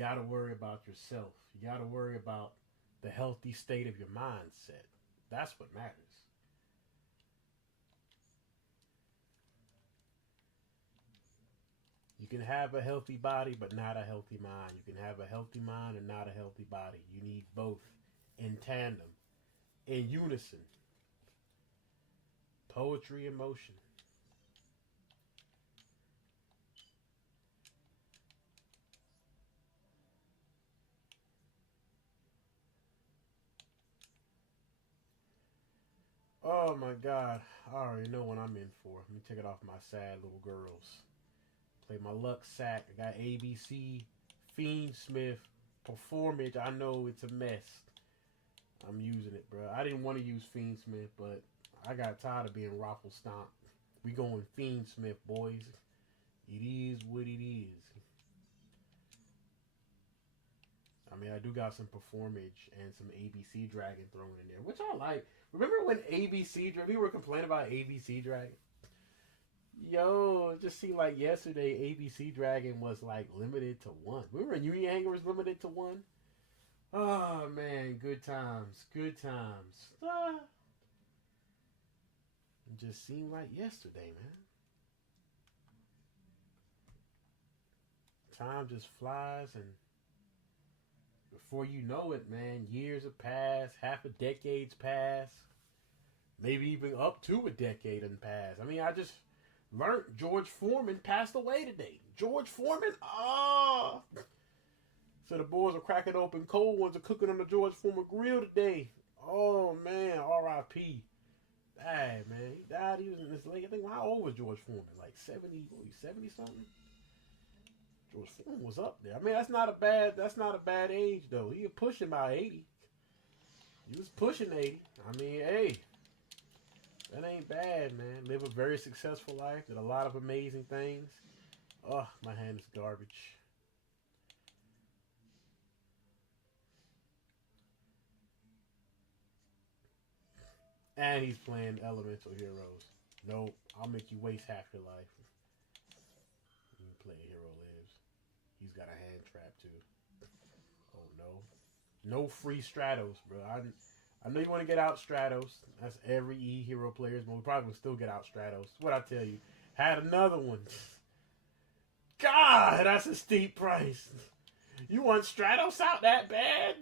got to worry about yourself. You got to worry about the healthy state of your mindset. That's what matters. You can have a healthy body, but not a healthy mind. You can have a healthy mind and not a healthy body. You need both in tandem, in unison. Poetry and motion. Oh my God. I already know what I'm in for. Let me take it off my sad little girls. Play my luck sack. I got ABC, Fiend Smith, Performage. I know it's a mess. I'm using it, bro. I didn't want to use Fiend Smith, but I got tired of being Raffle Stomp. We going Fiend Smith, boys. It is what it is. I mean, I do got some Performage and some ABC Dragon thrown in there, which I like. Remember when ABC Dragon, we were complaining about ABC Dragon? Yo, it just seemed like yesterday ABC Dragon was like limited to one. Remember when Union Hanger was limited to one? Oh man, good times, good times. It just seemed like yesterday, man. Time just flies, and before you know it, man, years have passed, half a decade's passed, maybe even up to a decade and passed. I mean, I just learned George Foreman passed away today. George Foreman? Ah! Oh. So the boys are cracking open cold ones are cooking on the George Foreman grill today. Oh, man. R.I.P. Bad, man. He died. He was in this late. I think, how old was George Foreman? Like 70, 70 something? George Foreman was up there. I mean, that's not a bad age, though. He was pushing about 80. He was pushing 80. I mean, hey, that ain't bad, man. Live a very successful life. Did a lot of amazing things. Oh, my hand is garbage. And he's playing Elemental Heroes. Nope, I'll make you waste half your life. You can play Hero Lives. He's got a hand trap too. Oh no. No free Stratos, bro. I know you want to get out Stratos. That's every E hero player's, but we probably will still get out Stratos. What I tell you. Had another one. God, that's a steep price. You want Stratos out that bad?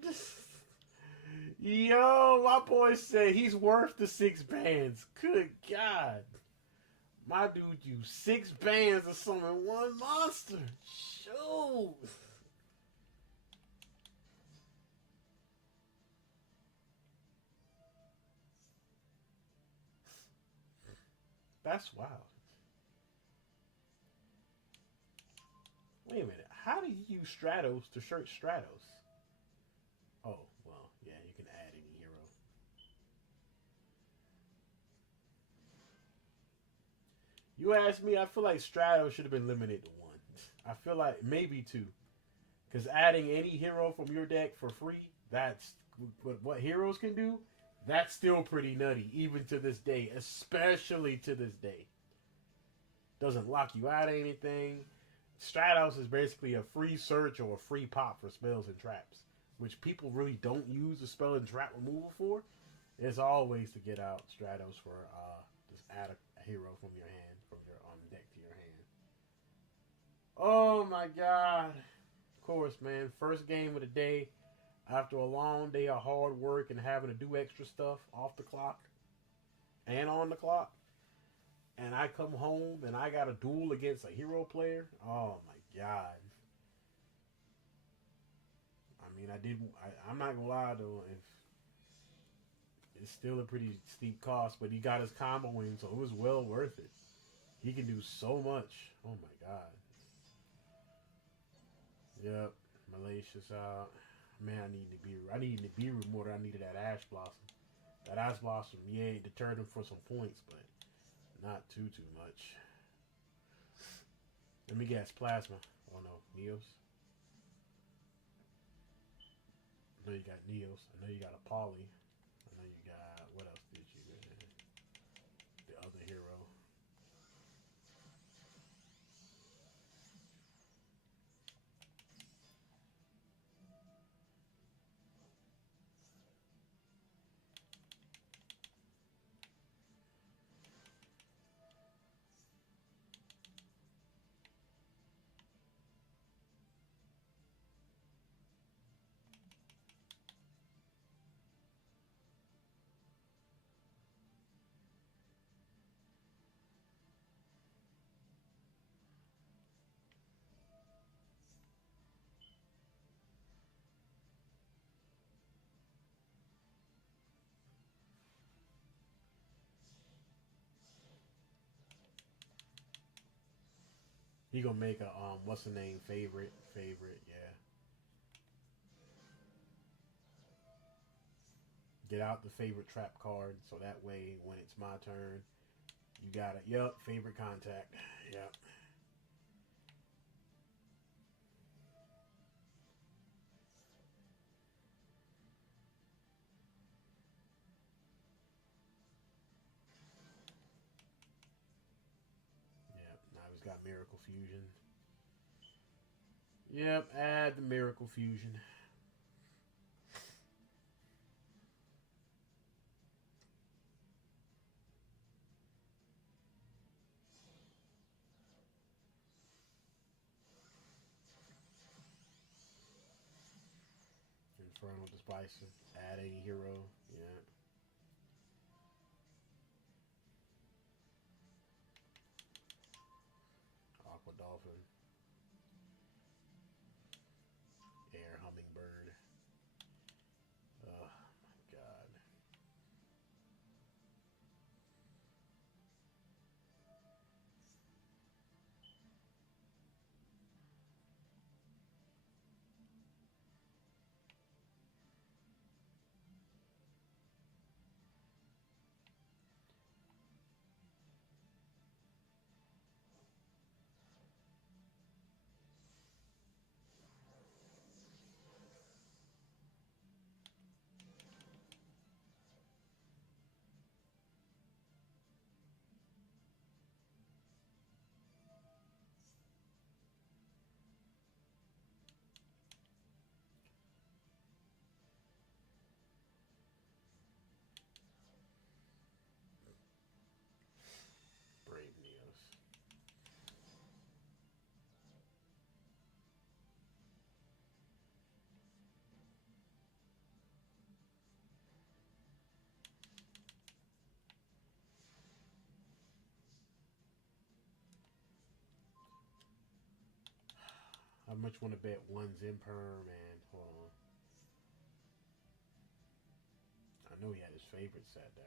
Yo, my boy said he's worth the 6 bands. Good God. My dude used 6 bands to summon one monster. Shoot. That's wild. Wait a minute. How do you use Stratos to search Stratos? Oh, well, yeah, you can add any hero. You ask me, I feel like Stratos should have been limited to one. I feel like maybe two. Because adding any hero from your deck for free, that's what heroes can do. That's still pretty nutty, even to this day, especially to this day. Doesn't lock you out of anything. Stratos is basically a free search or a free pop for spells and traps, which people really don't use the spell and trap removal for. It's always to get out Stratos for just add a hero from your hand, from your deck to your hand. Oh my God. Of course, man. First game of the day after a long day of hard work and having to do extra stuff off the clock and on the clock. And I come home and I got a duel against a hero player. Oh my God. I mean, I'm not gonna lie though. If it's still a pretty steep cost, but he got his combo in, so it was well worth it. He can do so much. Oh my God. Yep, Malaysia's out. Man, I need Nibiru more than I needed that Ash Blossom. That Ash Blossom, yeah, it deterred him for some points, but not too much. Let me guess, Plasma. Oh no, Neos. I know you got Neos. I know you got a Poly. I know you got, what else did you get? The other hero. He gonna make a what's the name favorite, yeah. Get out the favorite trap card so that way when it's my turn, you got it. Yup, favorite contact. Yep. Yep. Now he's got Miracle Fusion. Yep, add the Miracle Fusion. Infernal Despicer. Add any hero. Yeah. Aqua Dolphin. Air Hummingbird. Oh my god. Brave Neos. How much want to bet one's Imperm and hold on. I know he had his favorite sat down.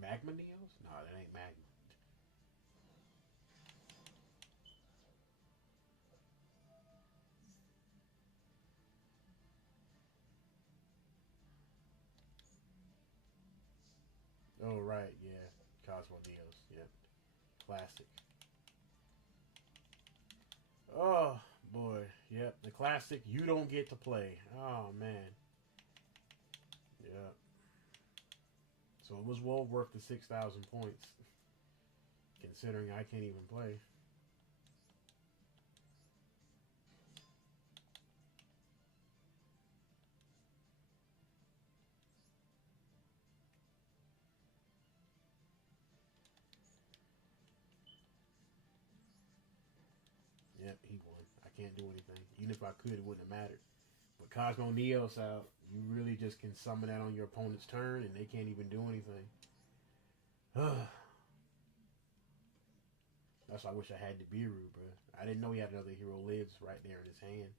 Magma Neos? No, that ain't Magma. Oh right, yeah. Cosmo Neos. Yep. Classic. Oh boy. Yep. The classic you don't get to play. Oh man. Yep. So it was well worth the 6,000 points, considering I can't even play. Yep, he won. I can't do anything. Even if I could, it wouldn't have mattered. But Cosmo Neos out, you really just can summon that on your opponent's turn, and they can't even do anything. That's why I wish I had the Biru, bro. I didn't know he had another hero lives right there in his hand.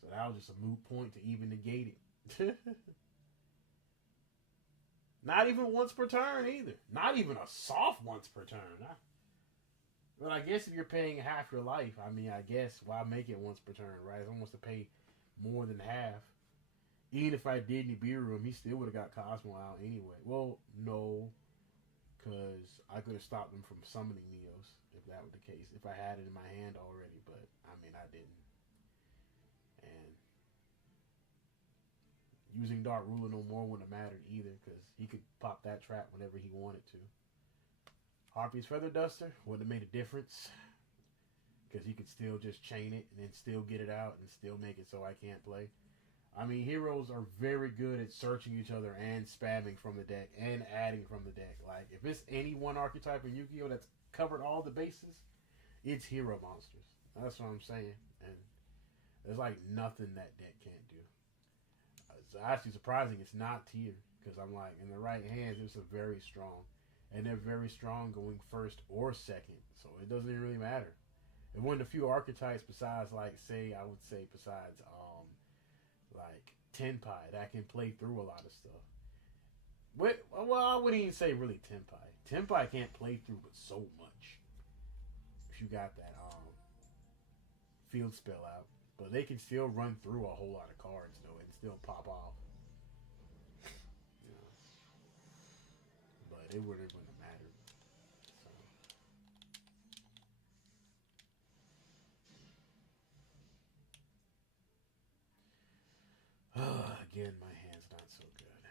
So that was just a moot point to even negate it. Not even once per turn either. Not even a soft once per turn. But I guess if you're paying half your life, I mean, I guess why make it once per turn, right? It's almost to pay more than half. Even if I did Nibiru him, he still would have got Cosmo out anyway. Well, no, because I could have stopped him from summoning Neos if that were the case. If I had it in my hand already, but I mean, I didn't. And using Dark Ruler no more wouldn't have mattered either because he could pop that trap whenever he wanted to. Harpy's Feather Duster wouldn't have made a difference because he could still just chain it and then still get it out and still make it so I can't play. I mean, heroes are very good at searching each other and spamming from the deck and adding from the deck. Like, if it's any one archetype in Yu-Gi-Oh! That's covered all the bases, it's hero monsters. That's what I'm saying. And there's like nothing that deck can't do. It's actually surprising it's not tier because I'm like, in the right hands, it's a very strong. And they're very strong going first or second. So it doesn't even really matter. And one of the few archetypes besides, like, say, I would say besides Tenpai that can play through a lot of stuff. Well, I wouldn't even say really Tenpai. Tenpai can't play through but so much. If you got that field spell out, but they can still run through a whole lot of cards though and still pop off. You know, but it wouldn't have mattered. So. Again, my hand's not so good.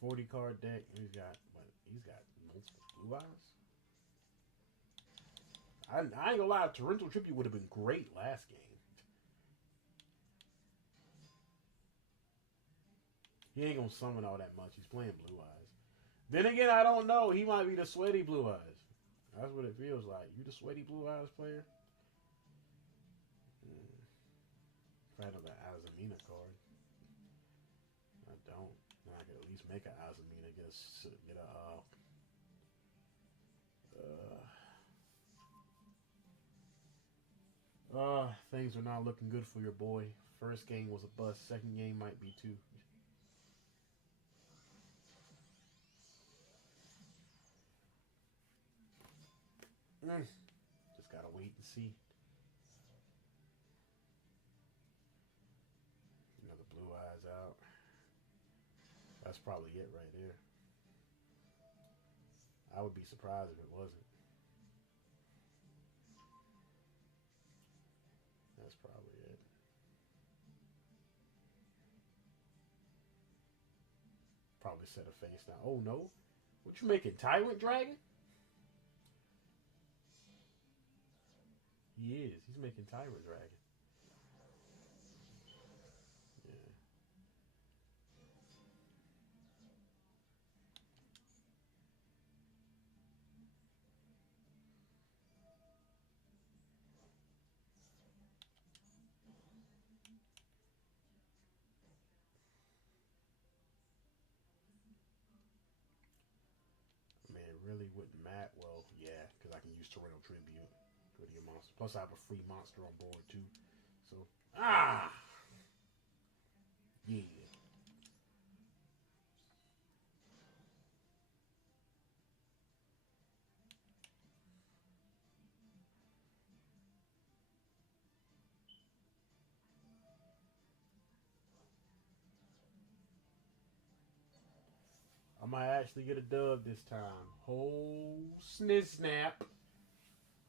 40 card deck. He's got what? He's got multiple blue eyes. I ain't gonna lie. Torrential Tribute would have been great last game. He ain't gonna summon all that much. He's playing blue eyes. Then again, I don't know. He might be the sweaty blue eyes. That's what it feels like. You the sweaty blue eyes player? If I had that Azamina card. I don't. Then I could at least make an Azamina. Get a things are not looking good for your boy. First game was a bust. Second game might be too. Just gotta wait and see. Another blue eyes out. That's probably it right there. I would be surprised if it wasn't. That's probably it. Probably set a face now. Oh no. What you making? Tyrant Dragon? He is. He's making Tyrant Dragon. Yeah. I mean, it really wouldn't matter. Well, yeah, because I can use Torrential Tribute. Go to your monster. Plus, I have a free monster on board too. So, yeah. I might actually get a dub this time. Whole snap.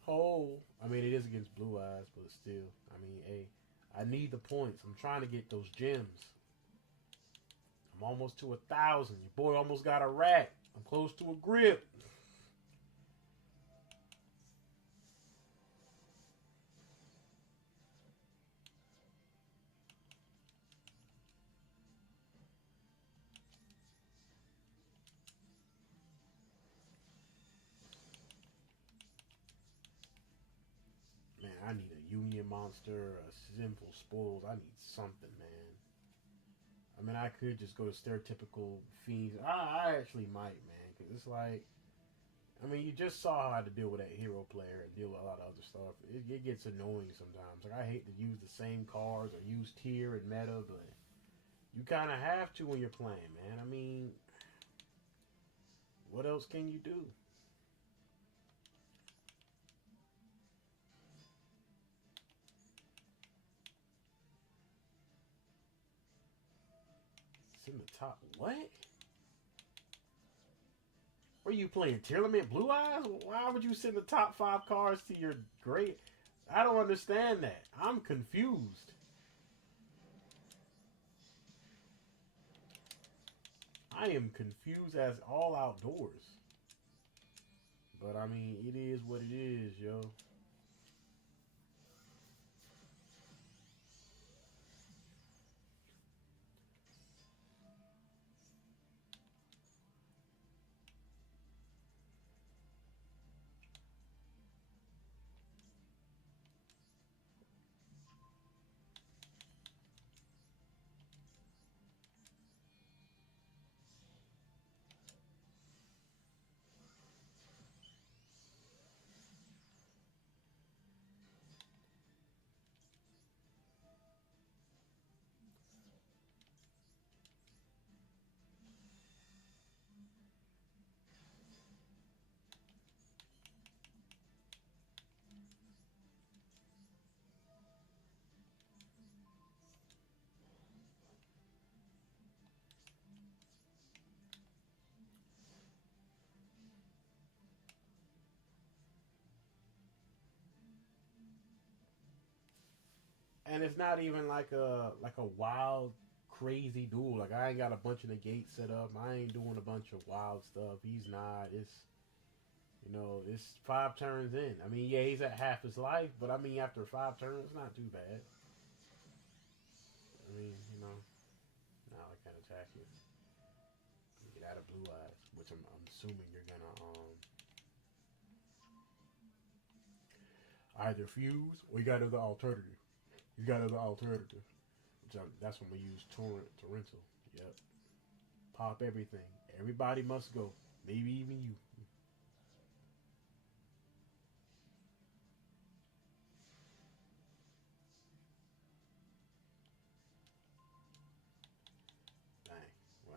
Whole. I mean, it is against Blue Eyes, but still. I mean, hey, I need the points. I'm trying to get those gems. I'm almost to 1,000. Your boy almost got a rack. I'm close to a grip. Man, I need a Union Monster, a Sinful Spoils. I need something, man. I mean, I could just go to stereotypical fiends. I actually might, man, because it's like, I mean, you just saw how to deal with that hero player and deal with a lot of other stuff. It gets annoying sometimes. Like, I hate to use the same cards or use tier and meta, but you kind of have to when you're playing, man. I mean, what else can you do? It's in the top. What? Were you playing Tearlament Blue Eyes? Why would you send the top 5 cards to your great? I don't understand that. I'm confused. I am confused as all outdoors. But I mean, it is what it is, yo. and it's not even like a wild, crazy duel. Like I ain't got a bunch of negates set up. I ain't doing a bunch of wild stuff. He's not. It's 5 turns in. I mean, yeah, he's at half his life, but I mean, after 5 turns, it's not too bad. I mean, now I can attack you. Get out of blue eyes, which I'm assuming you're gonna either fuse or you got another alternative. You got another alternative. That's when we use torrential. Yep. Pop everything. Everybody must go. Maybe even you. Dang. Wow.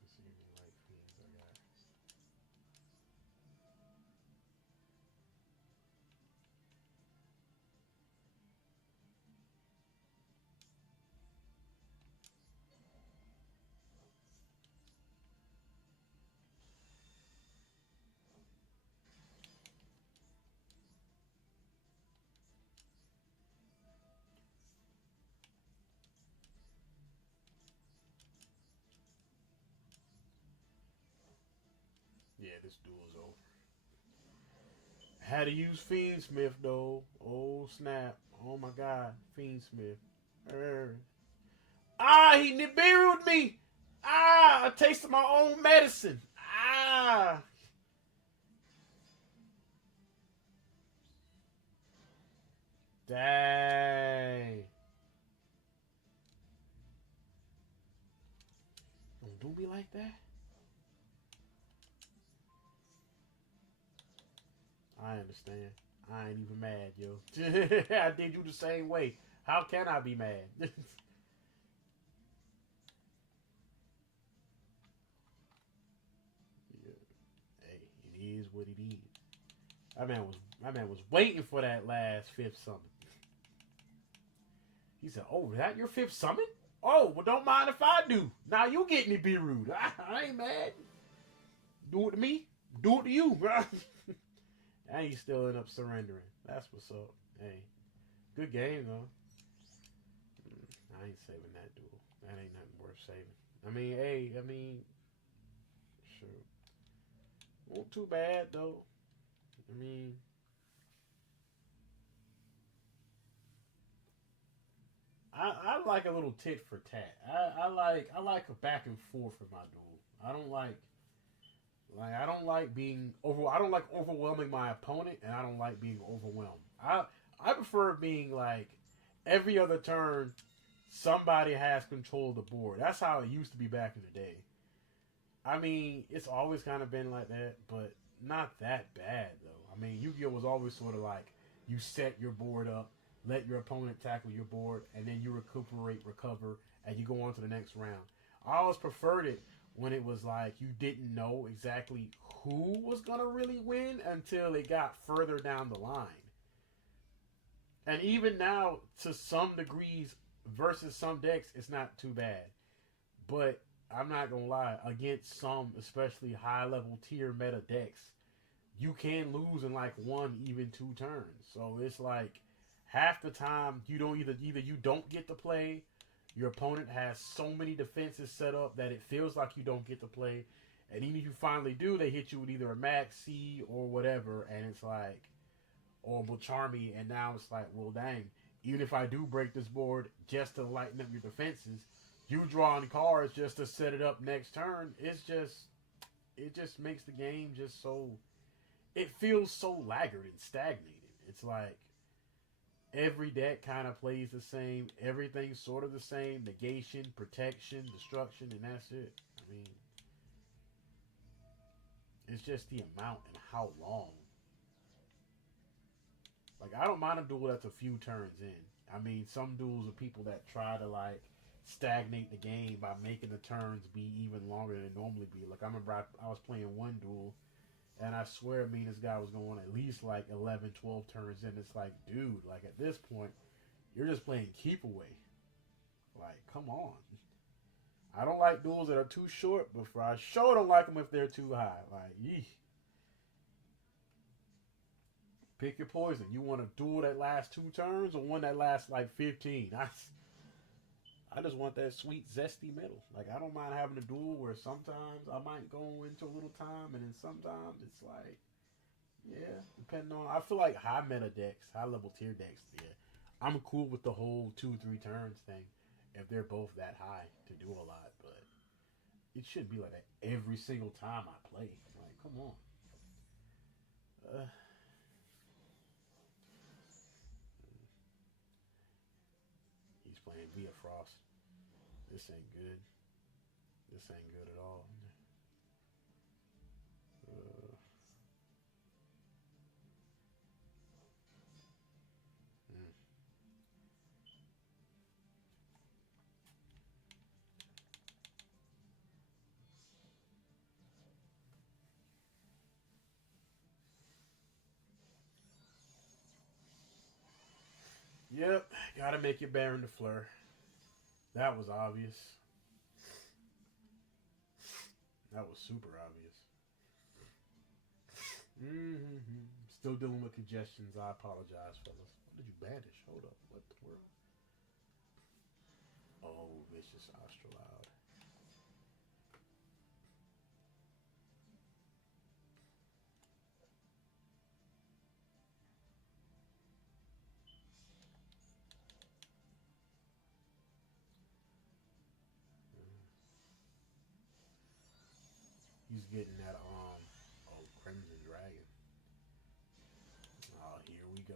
Let's see any light fiends I got. Yeah, this duel's over. Had to use Fiendsmith though. Oh snap! Oh my God, Fiendsmith. Er. He Nibiru'd me. I tasted my own medicine. Ah, dang! Don't do me like that. I understand. I ain't even mad, yo. I did you the same way. How can I be mad? Yeah. Hey, it is what it is. That man was waiting for that last fifth summon. He said, "Oh, is that your fifth summon? Oh, well, don't mind if I do. Now you get me, be rude. I ain't mad. Do it to me. Do it to you, bro." And he still end up surrendering. That's what's up. Hey, good game though. I ain't saving that duel. That ain't nothing worth saving. I mean, hey, sure. Not too bad though. I mean, I like a little tit for tat. I like a back and forth in my duel. I don't I don't like being over. I don't like overwhelming my opponent, and I don't like being overwhelmed. I prefer being like every other turn, somebody has control of the board. That's how it used to be back in the day. I mean, it's always kind of been like that, but not that bad though. I mean, Yu-Gi-Oh was always sort of like you set your board up, let your opponent tackle your board, and then you recuperate, recover, and you go on to the next round. I always preferred it when it was like you didn't know exactly who was gonna really win until it got further down the line. And even now, to some degrees, versus some decks, it's not too bad. But I'm not gonna lie, against some, especially high level tier meta decks, you can lose in like one, even two turns. So it's like half the time you don't either you don't get to play, your opponent has so many defenses set up that it feels like you don't get to play, and even if you finally do, they hit you with either a max C or whatever, and it's like, or will charm me, and now it's like, well, dang, even if I do break this board just to lighten up your defenses, you drawing cards just to set it up next turn. It just makes the game just so, it feels so laggard and stagnated. It's like every deck kind of plays the same, everything's sort of the same, negation, protection, destruction, and that's it. I mean, it's just the amount and how long. Like, I don't mind a duel that's a few turns in. I mean, some duels are people that try to, like, stagnate the game by making the turns be even longer than they normally be. Like, I remember I was playing one duel, and I swear me and this guy was going at least, like, 11, 12 turns in. It's like, dude, like, at this point, you're just playing keep away. Like, come on. I don't like duels that are too short, but I sure don't like them if they're too high. Like, yee. Pick your poison. You want a duel that lasts two turns or one that lasts like 15? I just want that sweet, zesty middle. Like, I don't mind having a duel where sometimes I might go into a little time, and then sometimes it's like, yeah, depending on. I feel like high meta decks, high level tier decks, yeah, I'm cool with the whole 2-3 turns thing if they're both that high to do a lot, but it shouldn't be like that every single time I play. Like, come on. He's playing via Frost. This ain't good. This ain't good at all. Uh, mm. Yep, gotta make your Baron de Fleur. That was obvious. That was super obvious. Mm-hmm. Still dealing with congestions. I apologize, fellas. What did you banish? Hold up. What the world? Oh, vicious Astroloud. He's getting that oh, Crimson Dragon. Oh, here we go.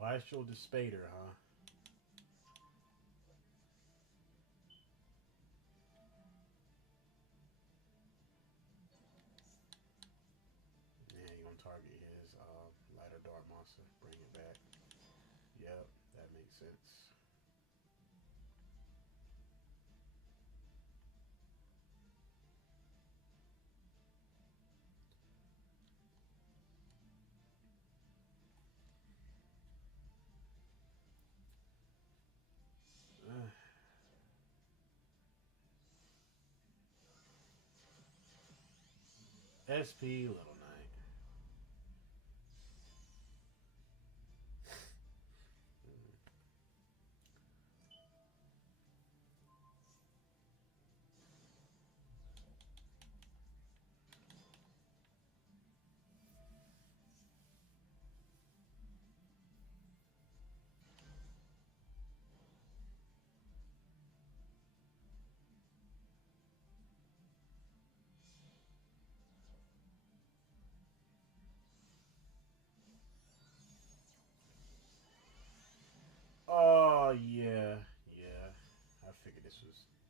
Bistral Despater, huh? Yeah, you gonna target his lighter dark monster. Bring it back. Yep, that makes sense. SP Little Knight.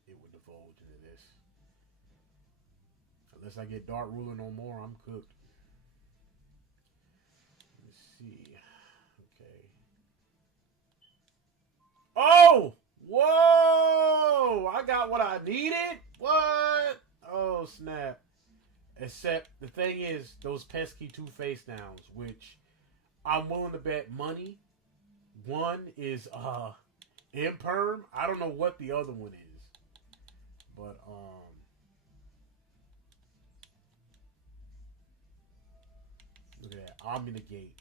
it would divulge into this. Unless I get Dark Ruler no more, I'm cooked. Let's see. Okay. Oh! Whoa! I got what I needed? What? Oh, snap. Except, the thing is, those pesky 2 face downs, which I'm willing to bet money. One is, Imperm. I don't know what the other one is. But, look at that. Omni negate.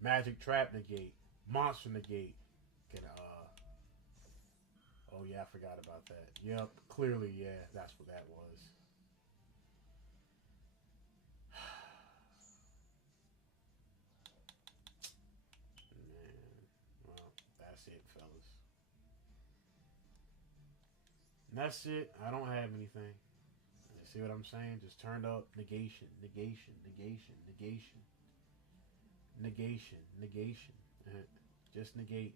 Magic trap negate. Monster negate. Can, oh yeah, I forgot about that. Yep, clearly, yeah, that's what that was. Man, well, that's it, fellas. And that's it. I don't have anything. You see what I'm saying? Just turned up negation, negation, negation, negation, negation, negation. Just negate.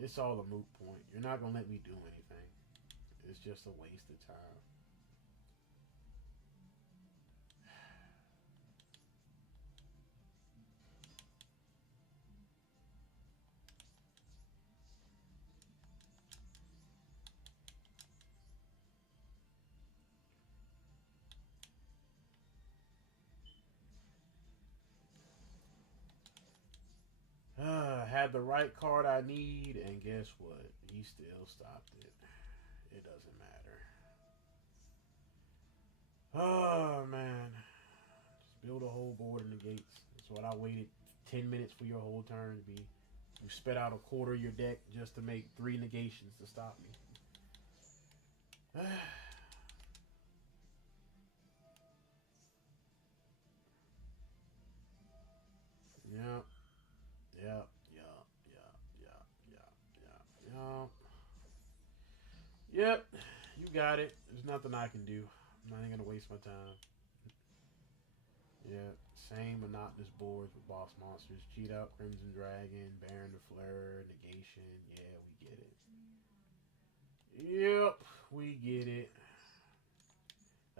It's all a moot point. You're not gonna let me do anything. It's just a waste of time. Had the right card I need, and guess what? He still stopped it. It doesn't matter. Oh, man. Just build a whole board in the gates. That's what I waited 10 minutes for your whole turn to be. You spit out a quarter of your deck just to make 3 negations to stop me. Yep. Yep. Yep. Yep. Yep. Yep. Yep. Yep. Yep. You got it. There's nothing I can do. I'm not even gonna waste my time. Yeah, same monotonous boards with boss monsters. Cheat out Crimson Dragon, Baron the Flare, Negation. Yeah, we get it. Yep, we get it.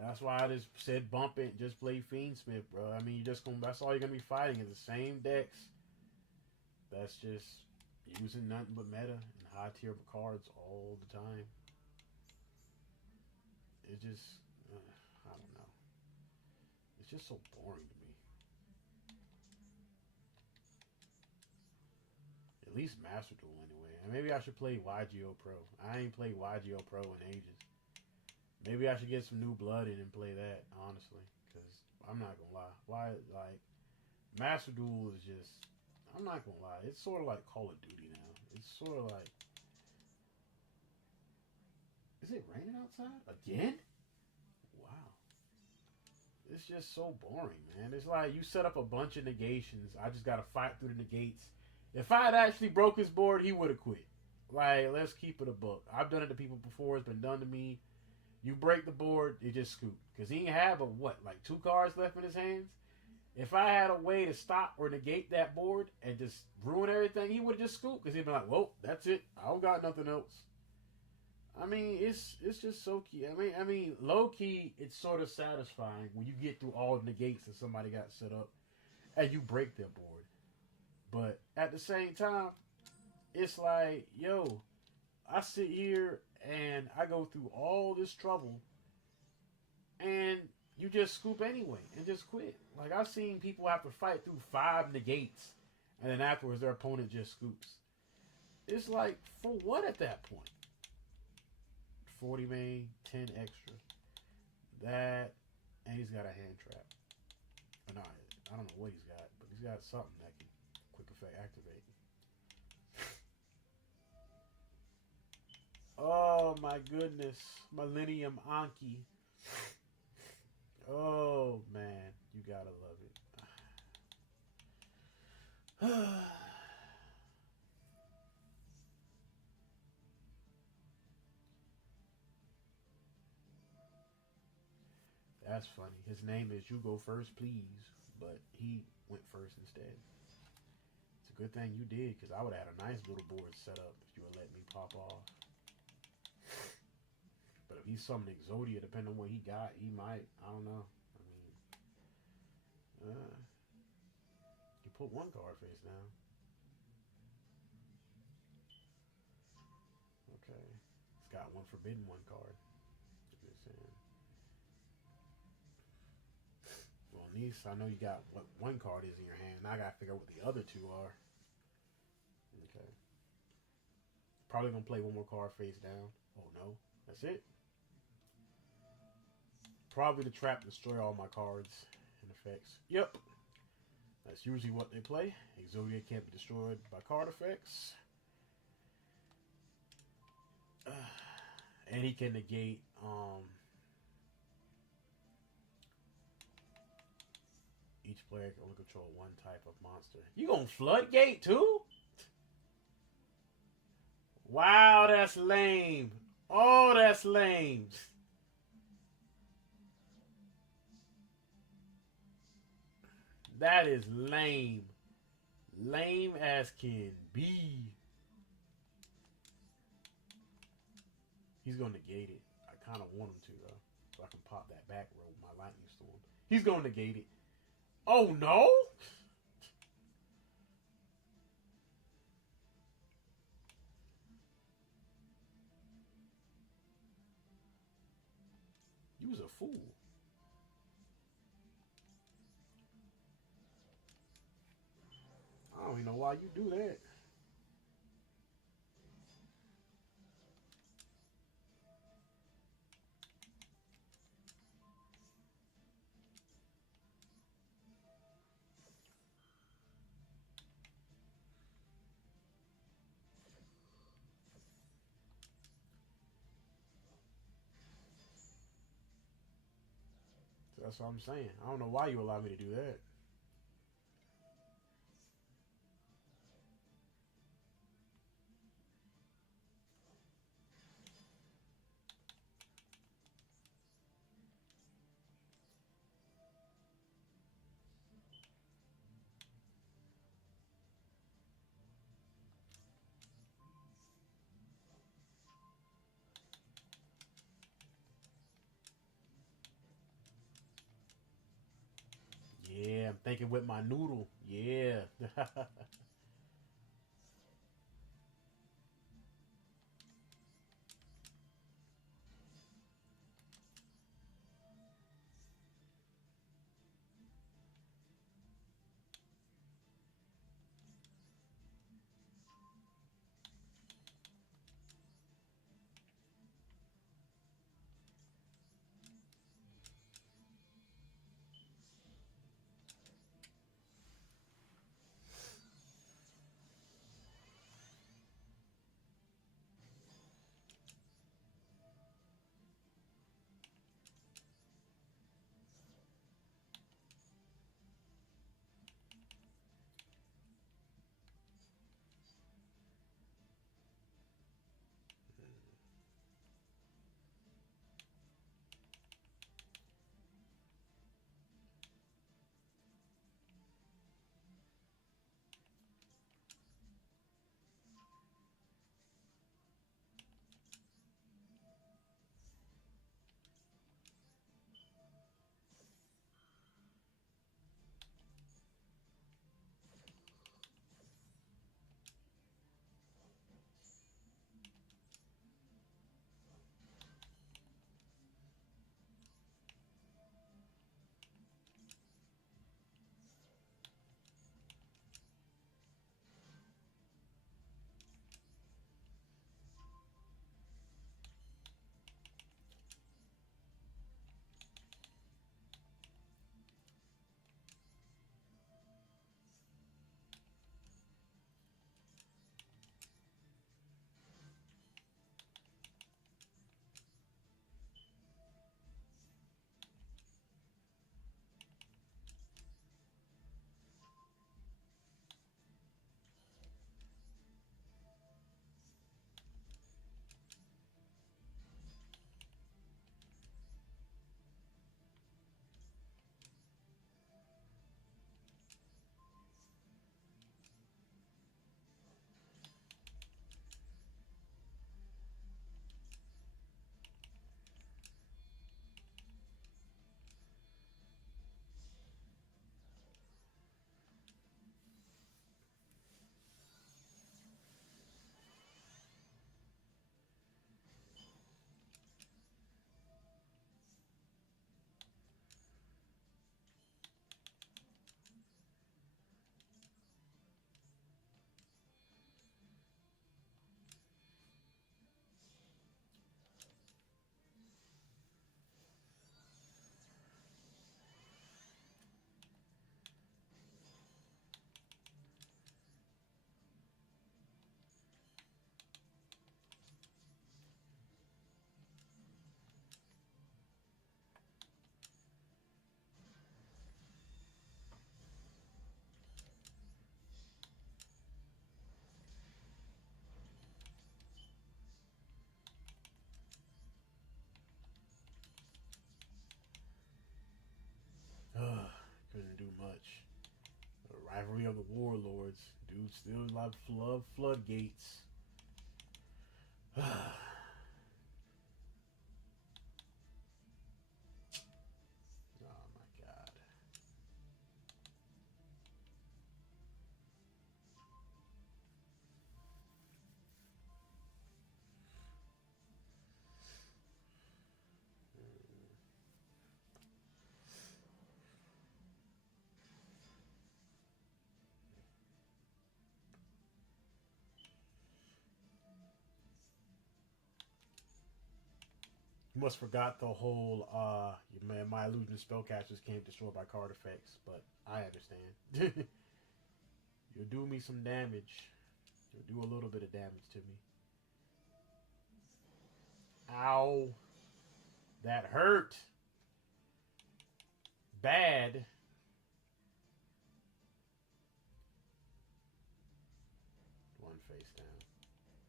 That's why I just said bump it. Just play Fiendsmith, bro. I mean, you just gonna. That's all you're gonna be fighting is the same decks. That's just using nothing but meta and high tier cards all the time. It just, I don't know. It's just so boring to me. At least Master Duel anyway. And maybe I should play YGO Pro. I ain't played YGO Pro in ages. Maybe I should get some new blood in and play that, honestly. Because I'm not going to lie. Why, like, Master Duel is just, I'm not going to lie. It's sort of like Call of Duty now. It's sort of like, is it raining outside? Again? Wow. It's just so boring, man. It's like you set up a bunch of negations. I just got to fight through the negates. If I had actually broke his board, he would have quit. Like, let's keep it a book. I've done it to people before. It's been done to me. You break the board, you just scoop. Because he didn't have like 2 cards left in his hands? If I had a way to stop or negate that board and just ruin everything, he would have just scooped. Because he'd be like, well, that's it. I don't got nothing else. I mean, it's just so key. I mean, low key, it's sort of satisfying when you get through all the negates that somebody got set up and you break their board. But at the same time, it's like, yo, I sit here and I go through all this trouble and you just scoop anyway and just quit. Like, I've seen people have to fight through 5 negates and then afterwards their opponent just scoops. It's like, for what at that point? 40 main, 10 extra. That, and he's got a hand trap. Or not, I don't know what he's got, but he's got something that can quick effect activate. Oh my goodness. Millennium Anki. Oh man, you gotta love it. That's funny. His name is You Go First, Please, but he went first instead. It's a good thing you did, because I would have had a nice little board set up if you would let me pop off. But if he's summoning Exodia, depending on what he got, he might. I don't know. I mean, you put one card face down. Okay. It's got one forbidden one card. Just saying. Well, Nice, I know you got what one card is in your hand. Now I gotta figure out what the other two are. Okay. Probably gonna play one more card face down. Oh no, that's it. Probably to trap destroy all my cards and effects. Yep. That's usually what they play. Exodia can't be destroyed by card effects. And he can negate each player can only control one type of monster. You gonna floodgate too? Wow, that's lame. Oh, that's lame. That is lame. Lame as can be. He's gonna negate it. I kind of want him to though, so I can pop that back row with my lightning storm. He's gonna negate it. Oh no! You was a fool. I don't even know why you do that. That's what I'm saying. I don't know why you allow me to do that. Yeah, I'm thinking with my noodle. Yeah. Rivalry of the Warlords. Dude still love floodgates. Oh my god. You must forgot the whole man, my illusion spellcasters can't destroy by card effects, but I understand. You'll do me some damage. You'll do a little bit of damage to me. Ow. That hurt. Bad. One face down.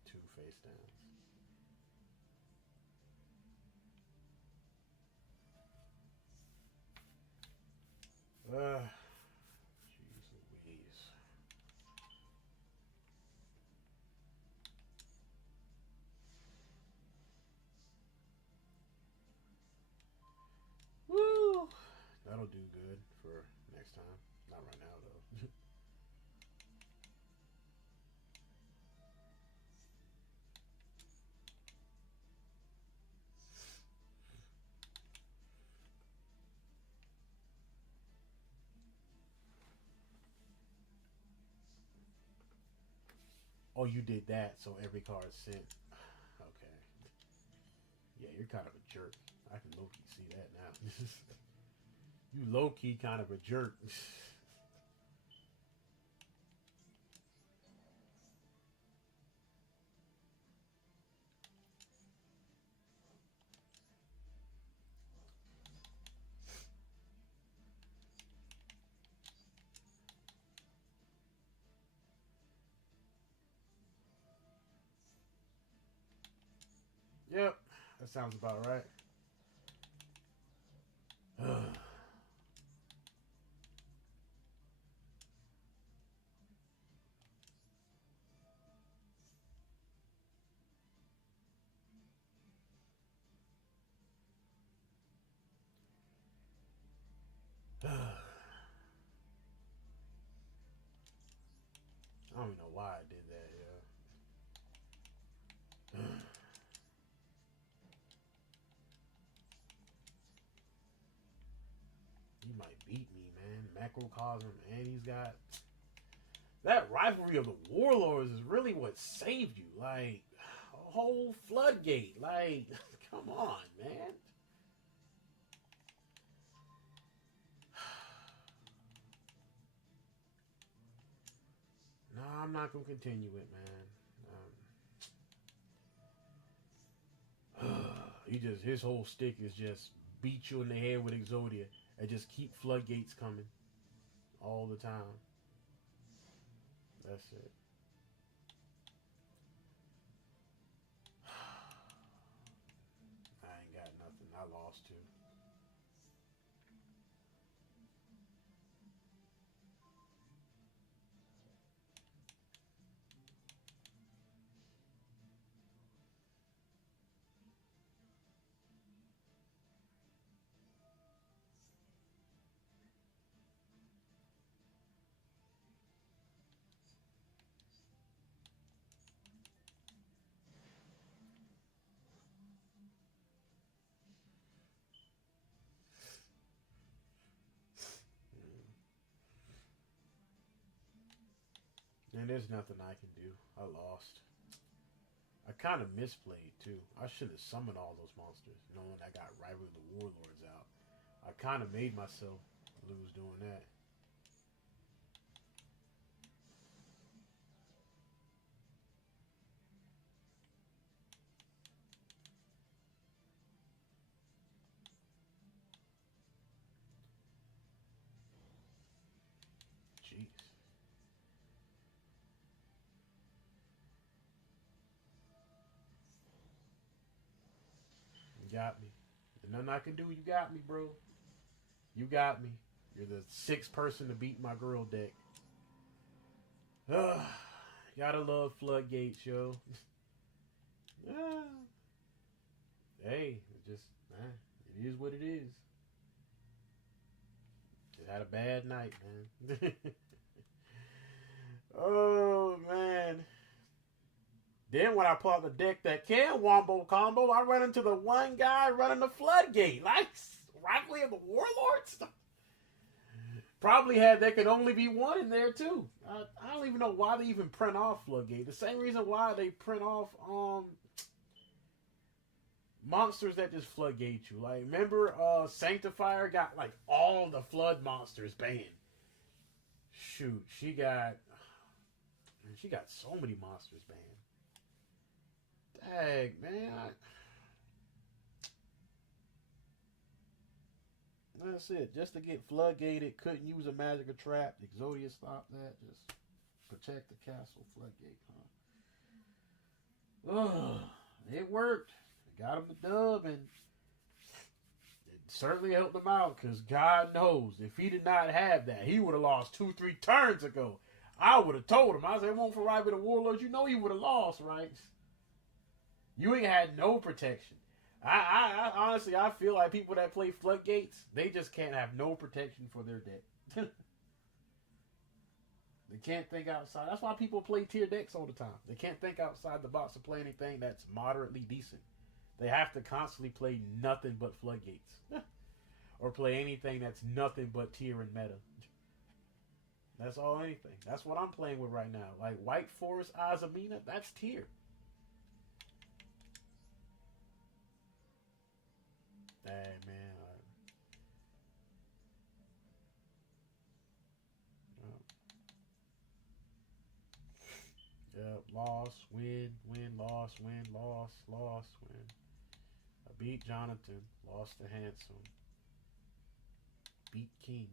Two face downs. Jeez Louise. Woo! That'll do good for next time. Not right now, though. Oh, you did that, so every card sent. Okay. Yeah, you're kind of a jerk. I can low key see that now. You low key kind of a jerk. Yep, that sounds about right. I don't even know why I did that, yeah. He might beat me, man. Macrocosm, and he's got that rivalry of the warlords is really what saved you. Like a whole floodgate. Like, come on, man. No, I'm not gonna continue it, man. He just his whole stick is just beat you in the head with Exodia and just keep floodgates coming all the time. That's it. I ain't got nothing. I lost too. And there's nothing I can do. I lost. I kind of misplayed too. I should have summoned all those monsters, knowing I got Rival of the Warlords out. I kind of made myself lose doing that. Jeez. You got me. There's nothing I can do. You got me, bro. You got me. You're the sixth person to beat my girl deck. Gotta love floodgates, yo. Ah, hey, it just it is what it is. Just had a bad night, man. Oh man. Then when I pull out the deck that can wombo combo, I run into the one guy running the floodgate. Like rivalry of the warlords. Probably had there could only be one in there too. I don't even know why they even print off floodgate. The same reason why they print off monsters that just floodgate you. Like remember Sanctifier got like all the flood monsters banned. Shoot, she got so many monsters banned. Dang, man. That's it. Just to get floodgated, couldn't use a magic or trap. Exodia stopped that. Just protect the castle floodgate, huh? Oh, it worked. Got him the dub, and it certainly helped him out, because God knows, if he did not have that, he would have lost 2-3 turns ago. I would have told him. I said, won't for right with the warlords, you know he would have lost, right? You ain't had no protection. I honestly, I feel like people that play floodgates, they just can't have no protection for their deck. They can't think outside. That's why people play tier decks all the time. They can't think outside the box to play anything that's moderately decent. They have to constantly play nothing but floodgates. Or play anything that's nothing but tier and meta. That's all anything. That's what I'm playing with right now. Like White Forest Azamina, that's tier. Hey, man. Yep, loss, win, loss, win, loss, win. I beat Jonathan, lost to Handsome, beat King.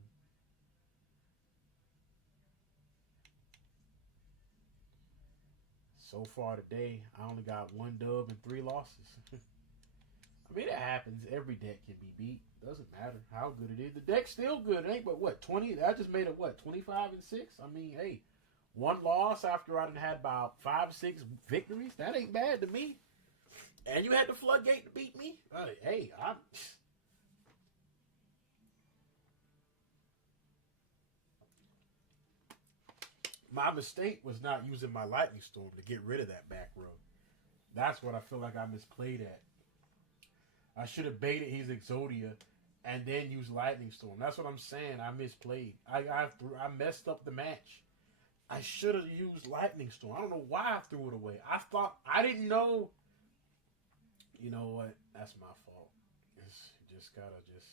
So far today, I only got 1 dub and 3 losses. I mean, it happens. Every deck can be beat. Doesn't matter how good it is. The deck's still good. It ain't but what, 20? I just made it what, 25 and 6? I mean, hey, 1 loss after I done had about 5, 6 victories. That ain't bad to me. And you had the floodgate to beat me. Hey, my mistake was not using my lightning storm to get rid of that back row. That's what I feel like I misplayed at. I should have baited his Exodia and then used lightning storm. That's what I'm saying. I misplayed. I messed up the match. I should have used lightning storm. I don't know why I threw it away. I didn't know. You know what? That's my fault. It's just gotta just.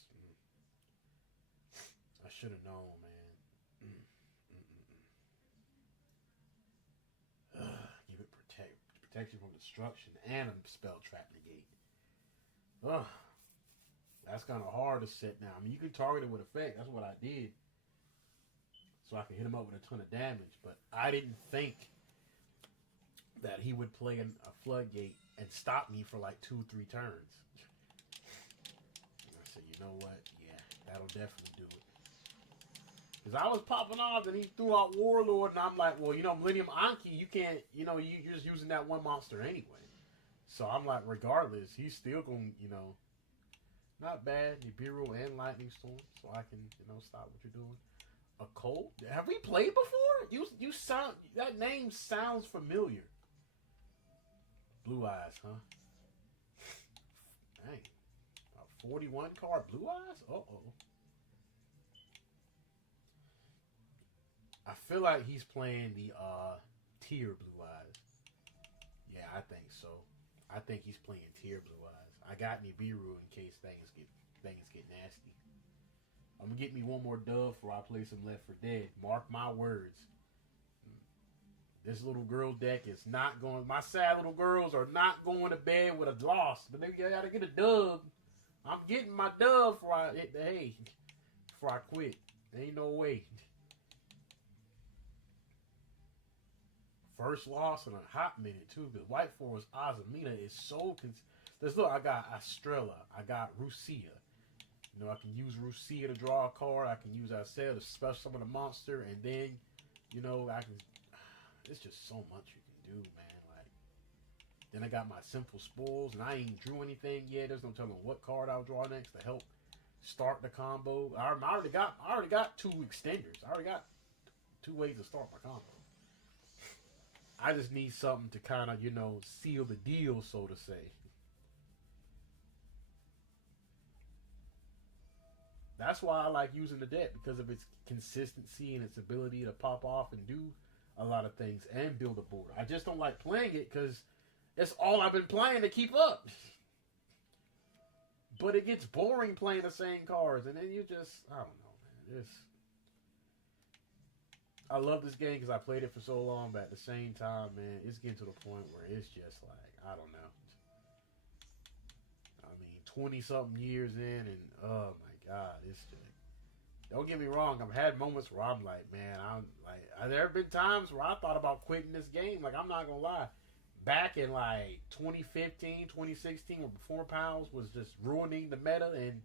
I should have known, man. Give it protection from destruction and a spell trap negate. Ugh. That's kind of hard to set now. I mean, you can target it with effect. That's what I did. So I could hit him up with a ton of damage. But I didn't think that he would play a floodgate and stop me for like 2-3 turns. I said, you know what? Yeah, that'll definitely do it. Because I was popping off and he threw out Warlord, and I'm like, well, you know, Millennium Anki, you can't, you know, you're just using that one monster anyway. So I'm like, regardless, he's still going to, you know, not bad. Nibiru and Lightning Storm, so I can, you know, stop what you're doing. A Cold? Have we played before? You sound, that name sounds familiar. Blue Eyes, huh? Dang. A 41 card Blue Eyes? Uh-oh. I feel like he's playing the tier Blue Eyes. Yeah, I think so. I think he's playing tier Blue Eyes. I got Nibiru in case things get nasty. I'm gonna get me one more dub before I play some Left 4 Dead. Mark my words. This little girl deck is not going. My sad little girls are not going to bed with a loss, but they gotta get a dub. I'm getting my dub before I quit. There ain't no way. First loss in a hot minute too. Because White Forest Azamina is so. Look, I got Estrella. I got Rusia. You know, I can use Rusia to draw a card. I can use Isaiah to special summon a monster, and then, you know, I can. it's just so much you can do, man. Like, then I got my simple spoils, and I ain't drew anything yet. There's no telling what card I'll draw next to help start the combo. I already got two extenders. I already got two ways to start my combo. I just need something to kind of, seal the deal, so to say. That's why I like using the deck, because of its consistency and its ability to pop off and do a lot of things and build a board. I just don't like playing it because it's all I've been playing to keep up. But it gets boring playing the same cards, and then you just, I don't know, man. I love this game because I played it for so long, but at the same time, man, it's getting to the point where it's just like, I don't know. I mean, 20-something years in, and oh my God, it's just, don't get me wrong, I've had moments where I'm like, man, there have been times where I thought about quitting this game. Like, I'm not going to lie. Back in like 2015, 2016, when Performer Pounds was just ruining the meta and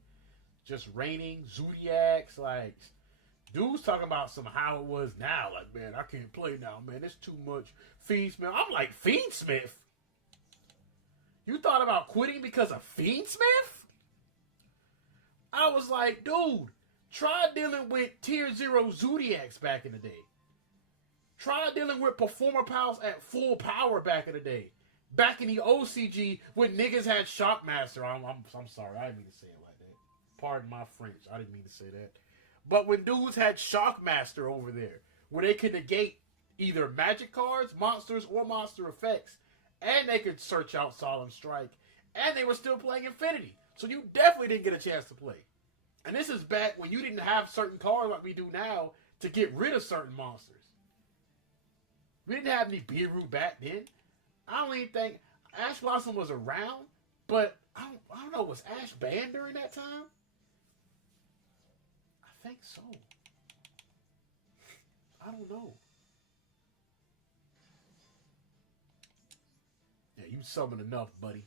just raining Zodiacs, like, dudes talking about how it was now. Like, man, I can't play now, man. It's too much Fiendsmith. I'm like, Fiendsmith? You thought about quitting because of Fiendsmith? I was like, dude, try dealing with Tier 0 Zodiacs back in the day. Try dealing with Performer Pals at full power back in the day. Back in the OCG when niggas had Shockmaster. I'm sorry, I didn't mean to say it like that. Pardon my French, I didn't mean to say that. But when dudes had Shockmaster over there, where they could negate either magic cards, monsters, or monster effects, and they could search out Solemn Strike, and they were still playing Infinity. So you definitely didn't get a chance to play. And this is back when you didn't have certain cards like we do now to get rid of certain monsters. We didn't have any Beeroo back then. I don't even think Ash Blossom was around, but I don't know, was Ash banned during that time? I think so. I don't know. Yeah, you summoned enough, buddy.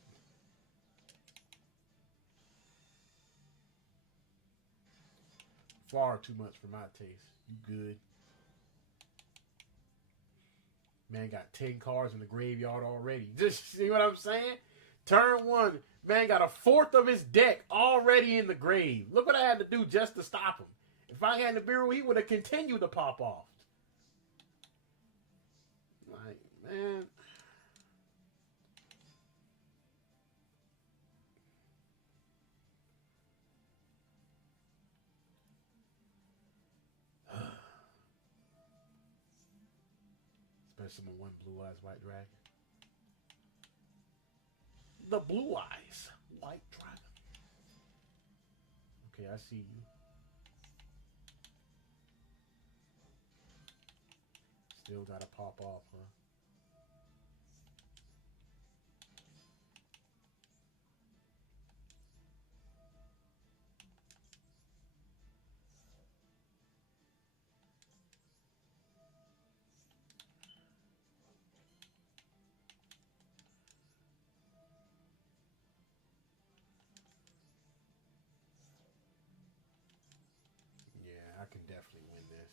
Far too much for my taste. You good. Man got 10 cards in the graveyard already. Just see what I'm saying? Turn one, man got a fourth of his deck already in the grave. Look what I had to do just to stop him. If I had the Bureau, he would have continued to pop off. Like, man. Especially one Blue Eyes White Dragon. The Blue Eyes White Dragon. Okay, I see you. Still gotta pop off, huh? Yeah, I can definitely win this.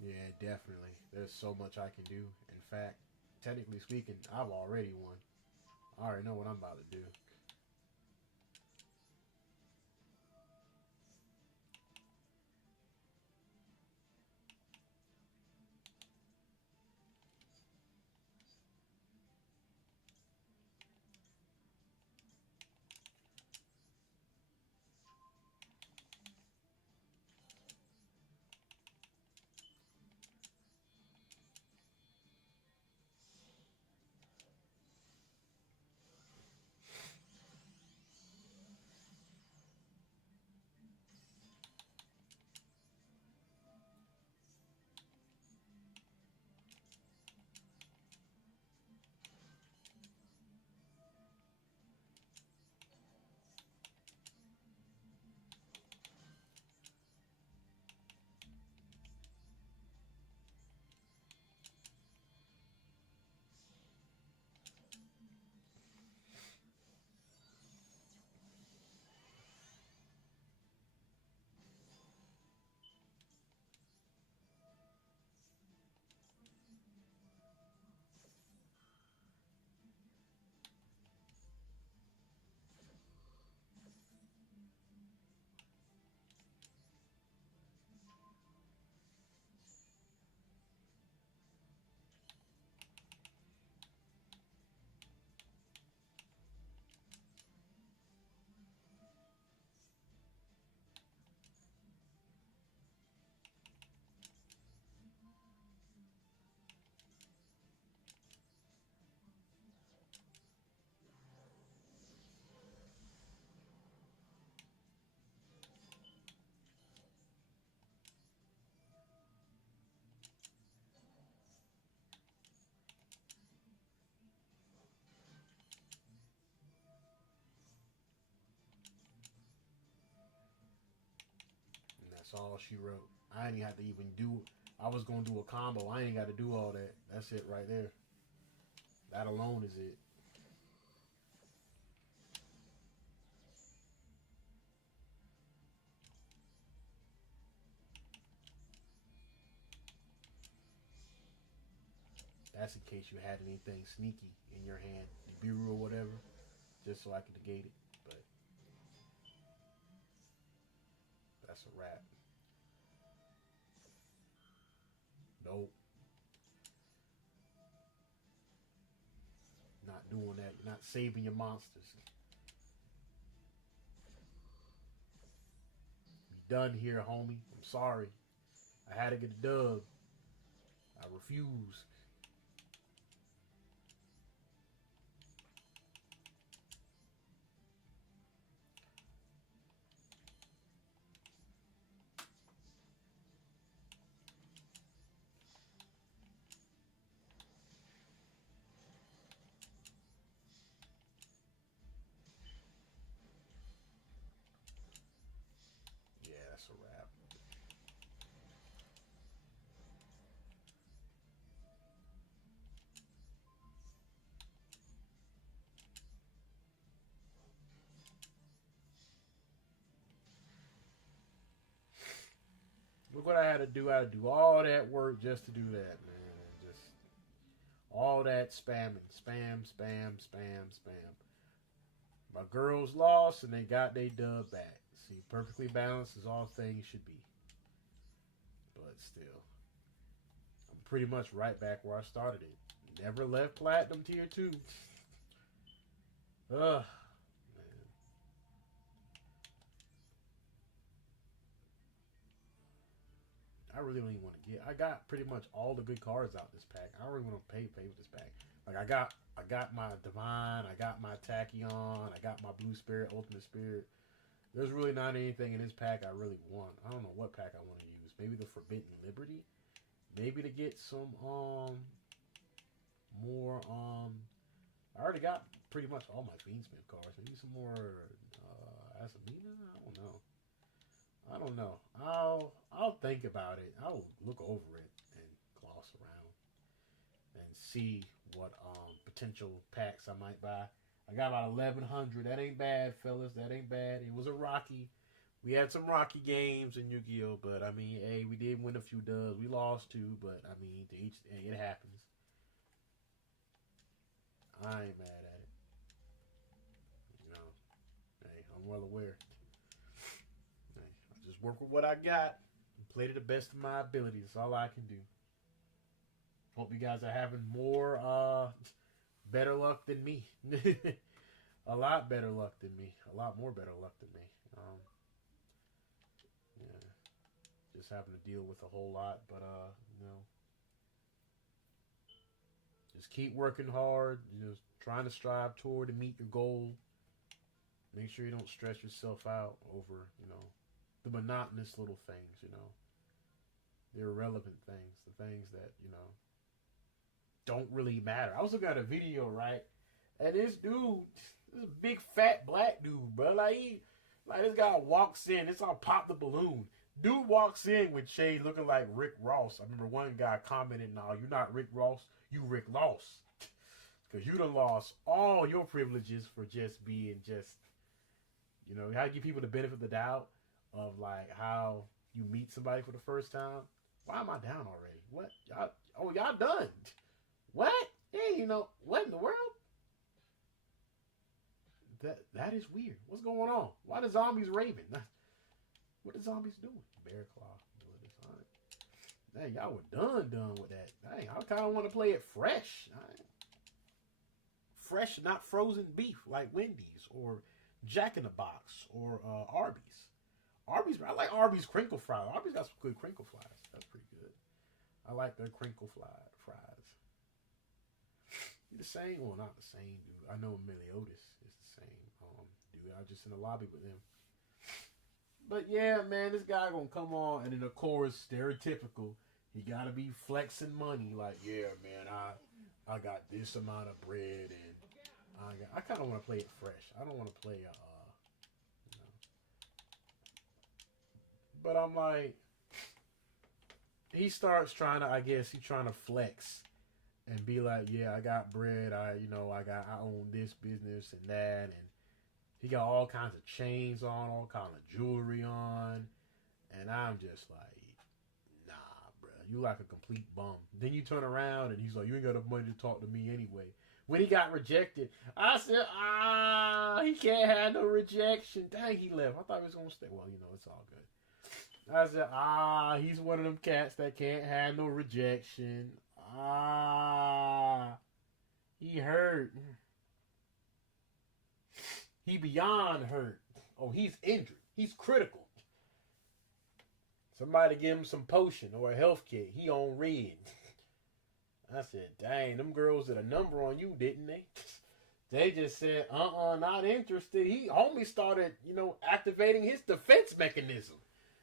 Yeah, definitely. There's so much I can do. In fact, technically speaking, I've already won. I already know what I'm about to do. That's all she wrote. I ain't have to even do. I was gonna do a combo. I ain't got to do all that. That's it right there. That alone is it. That's in case you had anything sneaky in your hand, Nibiru or whatever, just so I could negate it. But that's a wrap. Nope, not doing that. You're not saving your monsters. You done here, homie. I'm sorry. I had to get a dub. I refuse. Yeah, that's a wrap. Look what I had to do. I had to do all that work just to do that, man. Just all that spamming, spam, spam, spam, spam. My girls lost and they got their dub back. See, perfectly balanced is all things should be. But still, I'm pretty much right back where I started it. Never left platinum tier 2. Ugh, man. I really don't even want to get. I got pretty much all the good cards out this pack. I don't really want to pay with this pack. Like I got my Divine, I got my Tachyon, I got my Blue Spirit, Ultimate Spirit. There's really not anything in this pack I really want. I don't know what pack I want to use. Maybe the Forbidden Liberty. Maybe to get some more I already got pretty much all my Fiendsmith cards. Maybe some more Asamina? I don't know. I don't know. I'll think about it. I'll look over it and gloss around and see what potential packs I might buy. I got about 1,100. That ain't bad, fellas. That ain't bad. It was a rocky. We had some rocky games in Yu-Gi-Oh, but I mean, hey, we did win a few dubs. We lost two, but I mean, to each it happens. I ain't mad at it. You know, hey, I'm well aware. Hey, I just work with what I got and play to the best of my ability. That's all I can do. Hope you guys are having more better luck than me. A lot better luck than me. A lot more better luck than me. Yeah, just having to deal with a whole lot, but just keep working hard. Trying to strive toward and meet your goal. Make sure you don't stress yourself out over the monotonous little things. The irrelevant things, the things that don't really matter. I was looking at a video, right, and this dude, this big fat black dude, bro, like this guy walks in. It's all pop the balloon. Dude walks in with shades looking like Rick Ross. I remember one guy commented, "No, you're not Rick Ross. You Rick Loss, because you done lost all your privileges for just being how to give people the benefit of the doubt of like how you meet somebody for the first time. Why am I down already? What y'all? Oh, y'all done? What? Hey, what in the world? That is weird. What's going on? Why the zombies raving? What the zombies doing? Bear claw. Dang, y'all were done with that. Dang, I kind of want to play it fresh. Fresh, not frozen beef like Wendy's or Jack in the Box or Arby's. I like Arby's crinkle fries. Arby's got some good crinkle fries. That's pretty good. I like their crinkle fries. The same, well, not the same, dude. I know Meliodas is the same. Dude, I was just in the lobby with him. But yeah, man, this guy gonna come on, and then of course, stereotypical, he gotta be flexing money. Like, yeah, man, I got this amount of bread, and I kind of want to play it fresh. I don't want to play But I'm like, he starts trying to, I guess he's trying to flex and be like, yeah, I got bread. I own this business and that. And he got all kinds of chains on, all kind of jewelry on. And I'm just like, nah, bro, you like a complete bum. Then you turn around and he's like, you ain't got enough money to talk to me anyway. When he got rejected, I said, he can't have no rejection. Dang, he left. I thought he was going to stay. Well, it's all good. I said, he's one of them cats that can't have no rejection. He hurt. He beyond hurt. Oh, he's injured. He's critical. Somebody give him some potion or a health kit. He on red. I said, dang, them girls did a number on you, didn't they? They just said, not interested. He homie started, activating his defense mechanism.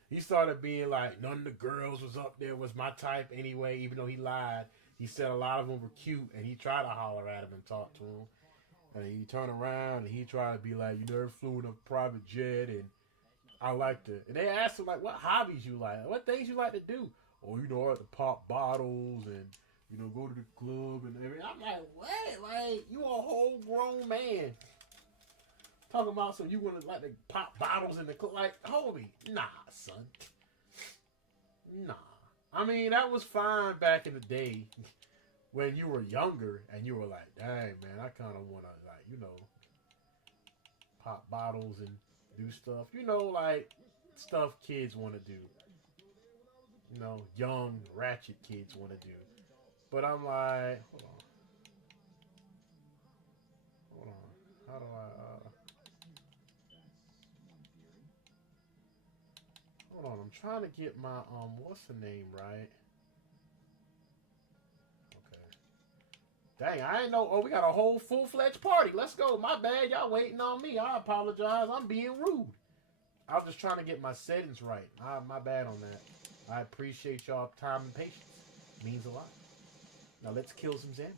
He started being like, none of the girls was up there was my type anyway, even though he lied. He said a lot of them were cute, and he tried to holler at him and talk to him. And he turned around, and he tried to be like, you never flew in a private jet, and I like to. And they asked him, like, what hobbies you like? What things you like to do? Oh, I like to pop bottles and, go to the club and everything. I'm like, what? Like, you a whole grown man. Talking about some you want to like to pop bottles in the club. Like, homie, nah, son. Nah. I mean, that was fine back in the day when you were younger and you were like, dang, man, I kind of want to, like, pop bottles and do stuff. Like, stuff kids want to do. Young, ratchet kids want to do. But I'm like, hold on. How do I, hold on, I'm trying to get my, what's the name right? Okay. Dang, I ain't know. Oh, we got a whole full-fledged party. Let's go. My bad. Y'all waiting on me. I apologize. I'm being rude. I was just trying to get my settings right. My bad on that. I appreciate y'all time and patience. It means a lot. Now let's kill some zombies.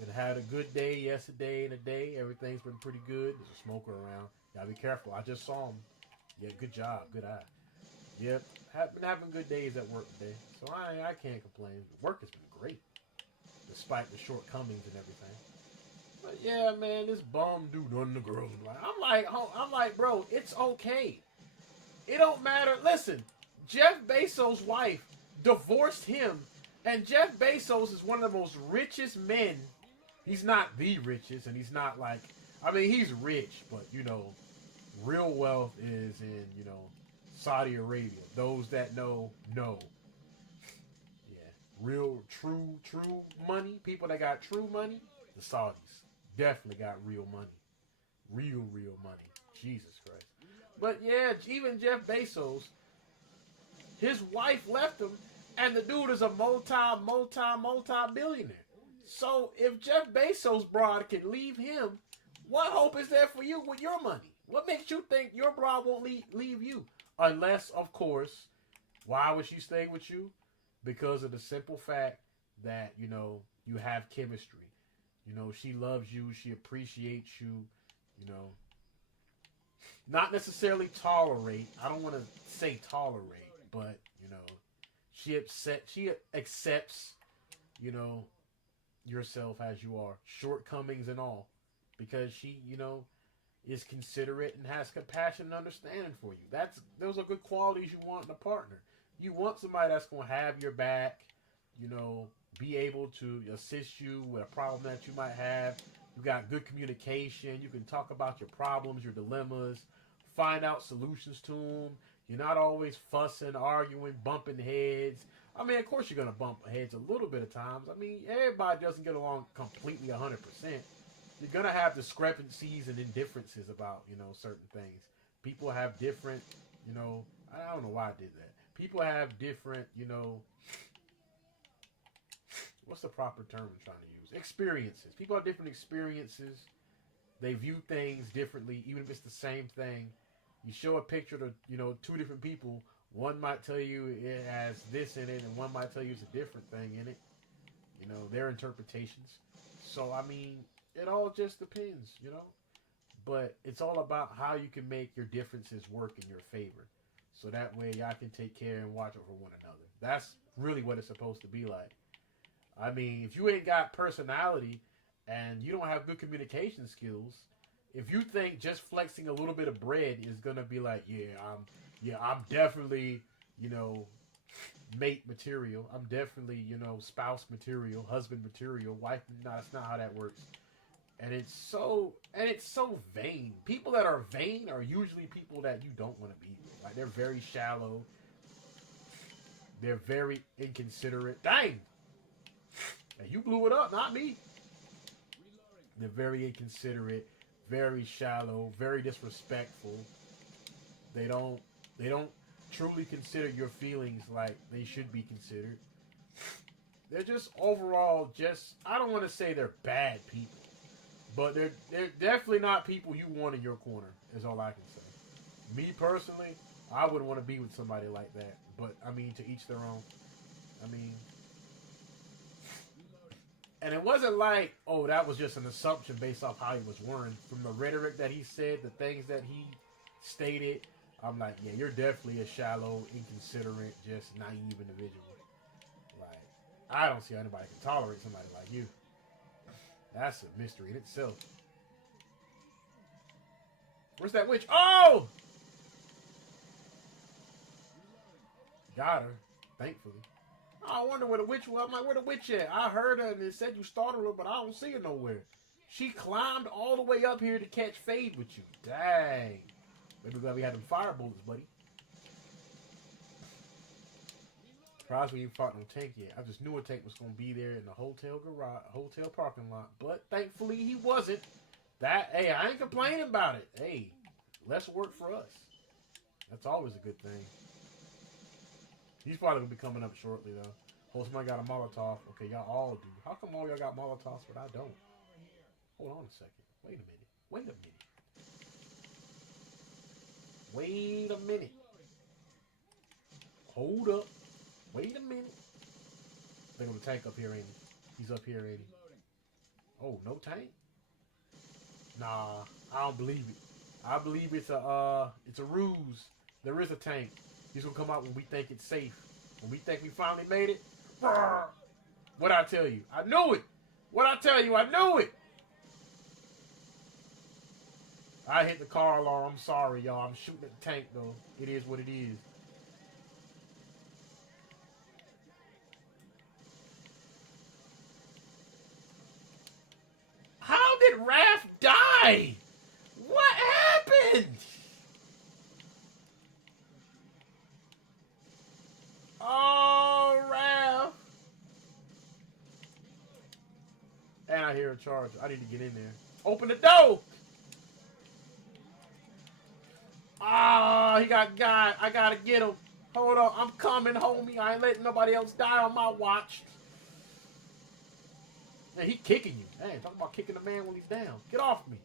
It had a good day yesterday and today. Everything's been pretty good. There's a smoker around. Gotta be careful. I just saw him. Yeah, good job. Good eye. Yep. Been having good days at work today. So I can't complain. Work has been great. Despite the shortcomings and everything. But yeah, man, this bum dude, none of the girls are like. I'm like, bro, it's okay. It don't matter. Listen, Jeff Bezos' wife divorced him, and Jeff Bezos is one of the most richest men. He's not the richest, and he's not like, I mean, he's rich, but real wealth is in, Saudi Arabia. Those that know. Yeah, real, true money. People that got true money, the Saudis definitely got real money. Real money. Jesus Christ. But yeah, even Jeff Bezos, his wife left him, and the dude is a multi-billionaire. So if Jeff Bezos' broad can leave him, what hope is there for you with your money? What makes you think your broad won't leave you? Unless, of course, why would she stay with you? Because of the simple fact that, you have chemistry. She loves you. She appreciates you. Not necessarily tolerate. I don't want to say tolerate, but, she accepts, yourself as you are. Shortcomings and all. Because she, is considerate and has compassion and understanding for you. Those are good qualities you want in a partner. You want somebody that's going to have your back, be able to assist you with a problem that you might have. You got good communication. You can talk about your problems, your dilemmas, find out solutions to them. You're not always fussing, arguing, bumping heads. I mean, of course you're going to bump heads a little bit of times. I mean, everybody doesn't get along completely 100%. You're going to have discrepancies and indifferences about, certain things. People have different, I don't know why I did that. People have different, what's the proper term I'm trying to use? Experiences. People have different experiences. They view things differently, even if it's the same thing. You show a picture to, two different people. One might tell you it has this in it, and one might tell you it's a different thing in it. Their interpretations. So, I mean, it all just depends, but it's all about how you can make your differences work in your favor. So that way y'all can take care and watch over one another. That's really what it's supposed to be like. I mean, if you ain't got personality and you don't have good communication skills, if you think just flexing a little bit of bread is gonna be like, I'm definitely, you know, mate material. I'm definitely, spouse material, husband material, wife. No, that's not how that works. And it's so vain. People that are vain are usually people that you don't want to be with. Like they're very shallow. They're very inconsiderate. Dang! And you blew it up, not me. They're very inconsiderate, very shallow, very disrespectful. They don't truly consider your feelings like they should be considered. They're just overall I don't want to say they're bad people. But they're definitely not people you want in your corner, is all I can say. Me personally, I wouldn't want to be with somebody like that. But, I mean, to each their own. I mean, and it wasn't like, oh, that was just an assumption based off how he was wearing. From the rhetoric that he said, the things that he stated, I'm like, yeah, you're definitely a shallow, inconsiderate, just naive individual. Like, I don't see how anybody can tolerate somebody like you. That's a mystery in itself. Where's that witch? Oh! Got her, thankfully. I wonder where the witch was. I'm like, where the witch at? I heard her and it said you startled her, but I don't see her nowhere. She climbed all the way up here to catch Fade with you. Dang. Maybe glad we had them fire bullets, buddy. Surprised we ain't fought no tank yet. I just knew a tank was going to be there in the hotel garage, hotel parking lot. But thankfully he wasn't. Hey, I ain't complaining about it. Hey, less work for us. That's always a good thing. He's probably going to be coming up shortly, though. Oh, somebody got a Molotov. Okay, y'all all do. How come all y'all got Molotovs, but I don't? Hold on a second. Wait a minute. Hold up. Wait a minute. They're gonna tank up here, ain't he? He's up here, ain't he? Oh, no tank? Nah, I don't believe it. I believe it's a ruse. There is a tank. He's gonna come out when we think it's safe. When we think we finally made it. What'd I tell you? I knew it. What'd I tell you? I knew it. I hit the car alarm. I'm sorry, y'all. I'm shooting at the tank, though. It is what it is. How did Raph die? What happened? Oh, Raph. And I hear a charge. I need to get in there. Open the door. Ah, he got I gotta get him. Hold on, I'm coming, homie. I ain't letting nobody else die on my watch. Man, he kicking you. Man, talk about kicking a man when he's down. Get off me.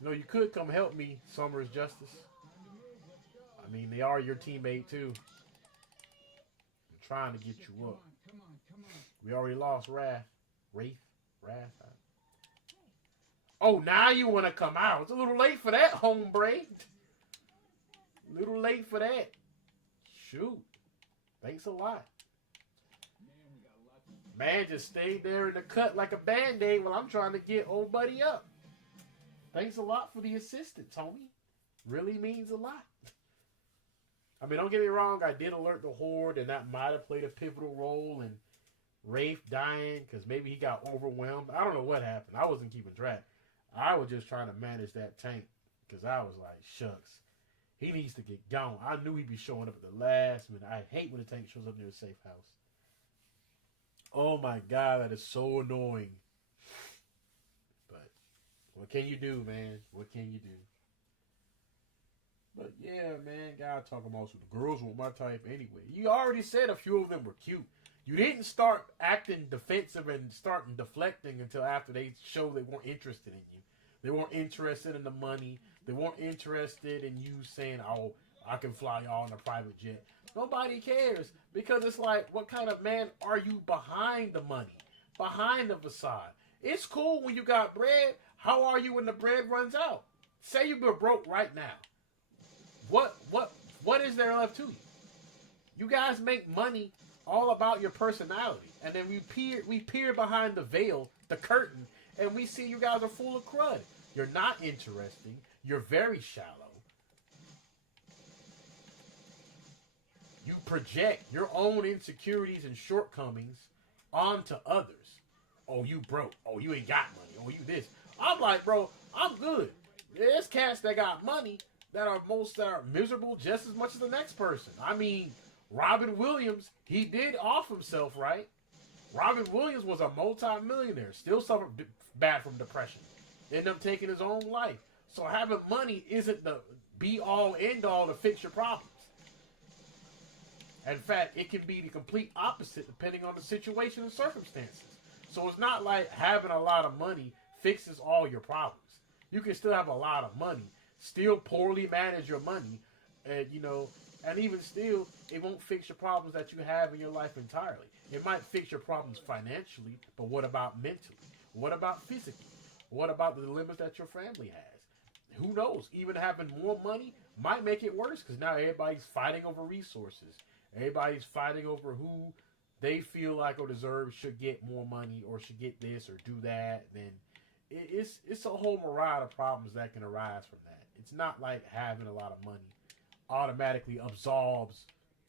You know, you could come help me, Summers Justice. I mean, they are your teammate, too. I'm trying to get you up. Come on. We already lost Wrath. Wrath. Oh, now you want to come out. It's a little late for that, hombre. Little late for that. Shoot. Thanks a lot. Man just stayed there in the cut like a Band-Aid while I'm trying to get old buddy up. Thanks a lot for the assistance, homie. Really means a lot. I mean, don't get me wrong. I did alert the Horde, and that might have played a pivotal role in Rafe dying because maybe he got overwhelmed. I don't know what happened. I wasn't keeping track. I was just trying to manage that tank because I was like, shucks. He needs to get gone. I knew he'd be showing up at the last minute. I hate when the tank shows up near a safe house. Oh my God, that is so annoying. But what can you do, man? What can you do? But yeah, man, gotta talk about some girls with my type anyway. You already said a few of them were cute. You didn't start acting defensive and starting deflecting until after they showed they weren't interested in you. They weren't interested in the money. They weren't interested in you saying, oh, I can fly y'all in a private jet. Nobody cares because it's like, what kind of man are you behind the money, behind the facade? It's cool when you got bread, How are you when the bread runs out? Say you were broke right now. What is there left to you? You guys make money all about your personality, and then we peer behind the veil, the curtain, and we see you guys are full of crud. You're not interesting. You're very shallow. You project your own insecurities and shortcomings onto others. Oh, you broke. Oh, you ain't got money. Oh, you this. I'm like, bro, I'm good. There's cats that got money that are miserable just as much as the next person. I mean, Robin Williams, he did off himself, right? Robin Williams was a multi-millionaire, still suffered bad from depression. Ended up taking his own life. So having money isn't the be-all, end-all to fix your problems. In fact, it can be the complete opposite depending on the situation and circumstances. So it's not like having a lot of money fixes all your problems. You can still have a lot of money, still poorly manage your money, and and even still, it won't fix your problems that you have in your life entirely. It might fix your problems financially, but what about mentally? What about physically? What about the dilemmas that your family has? Who knows? Even having more money might make it worse because now everybody's fighting over resources. Everybody's fighting over who they feel like or deserve should get more money or should get this or do that. Then it's a whole myriad of problems that can arise from that. It's not like having a lot of money automatically absolves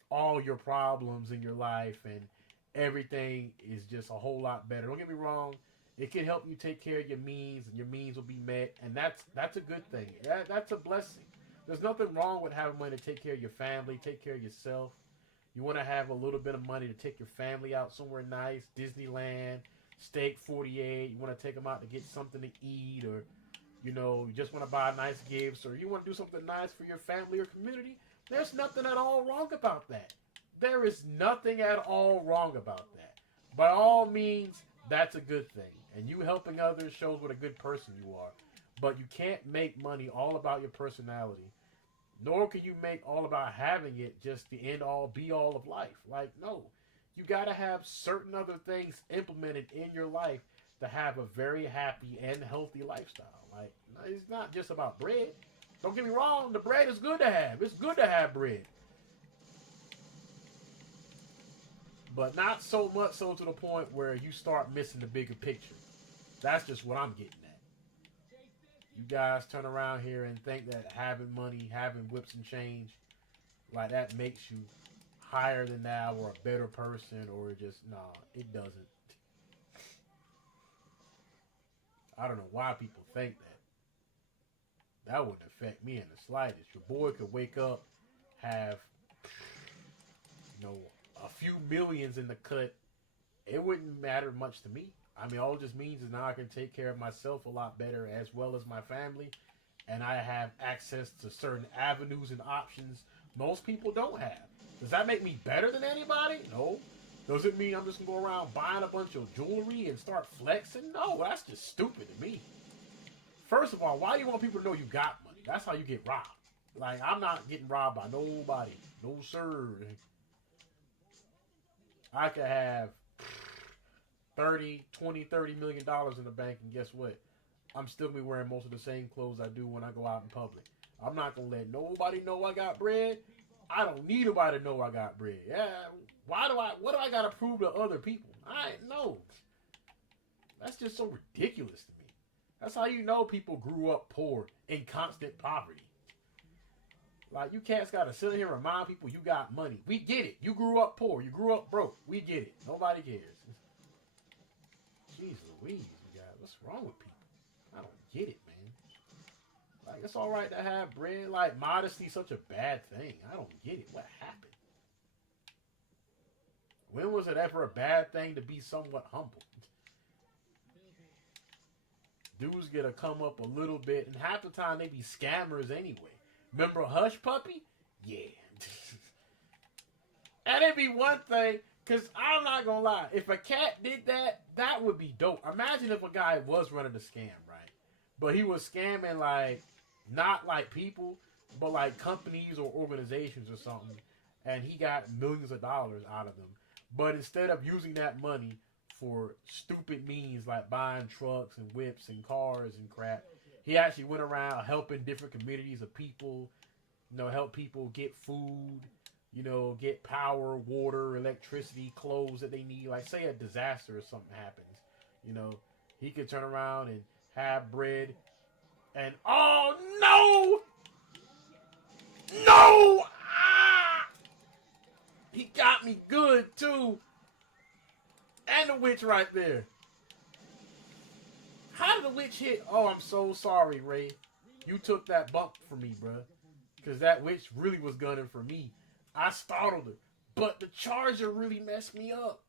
all your problems in your life and everything is just a whole lot better. Don't get me wrong. It can help you take care of your means and your means will be met. And that's a good thing. That's a blessing. There's nothing wrong with having money to take care of your family, take care of yourself. You want to have a little bit of money to take your family out somewhere nice, Disneyland, Steak 48. You want to take them out to get something to eat, or you just want to buy nice gifts, or you want to do something nice for your family or community. There's nothing at all wrong about that. There is nothing at all wrong about that. By all means, that's a good thing. And you helping others shows what a good person you are. But you can't make money all about your personality. Nor can you make all about having it just the end all be all of life. Like, no. You got to have certain other things implemented in your life to have a very happy and healthy lifestyle. Like, it's not just about bread. Don't get me wrong, the bread is good to have. It's good to have bread. But not so much so to the point where you start missing the bigger picture. That's just what I'm getting at. You guys turn around here and think that having money, having whips and change, like that makes you higher than thou or a better person, or just, nah, it doesn't. I don't know why people think that. That wouldn't affect me in the slightest. Your boy could wake up, have, a few millions in the cut. It wouldn't matter much to me. I mean, all it just means is now I can take care of myself a lot better as well as my family. And I have access to certain avenues and options most people don't have. Does that make me better than anybody? No. Does it mean I'm just going to go around buying a bunch of jewelry and start flexing? No, that's just stupid to me. First of all, why do you want people to know you got money? That's how you get robbed. Like, I'm not getting robbed by nobody. No, sir. I could have $30 million in the bank, and guess what? I'm still going to be wearing most of the same clothes I do when I go out in public. I'm not going to let nobody know I got bread. I don't need nobody to know I got bread. Yeah, what do I got to prove to other people? I know. That's just so ridiculous to me. That's how you know people grew up poor, in constant poverty. Like, you cats got to sit here and remind people you got money. We get it. You grew up poor. You grew up broke. We get it. Nobody cares. Jeez Louise, you guys. What's wrong with people? I don't get it, man. Like, it's all right to have bread. Like, modesty's such a bad thing. I don't get it. What happened? When was it ever a bad thing to be somewhat humble? Dudes get to come up a little bit, and half the time they be scammers anyway. Remember Hush Puppy? Yeah. And it'd be one thing, because I'm not going to lie. If a cat did that, that would be dope. Imagine if a guy was running a scam, right? But he was scamming, like, not like people, but like companies or organizations or something. And he got millions of dollars out of them. But instead of using that money for stupid means like buying trucks and whips and cars and crap. He actually went around helping different communities of people, help people get food, get power, water, electricity, clothes that they need. Like, say a disaster or something happens, he could turn around and have bread. And oh no! No! Ah! He got me good too. And the witch right there. How did the witch hit? Oh, I'm so sorry, Ray. You took that bump from me, bruh. Because that witch really was gunning for me. I startled her. But the charger really messed me up.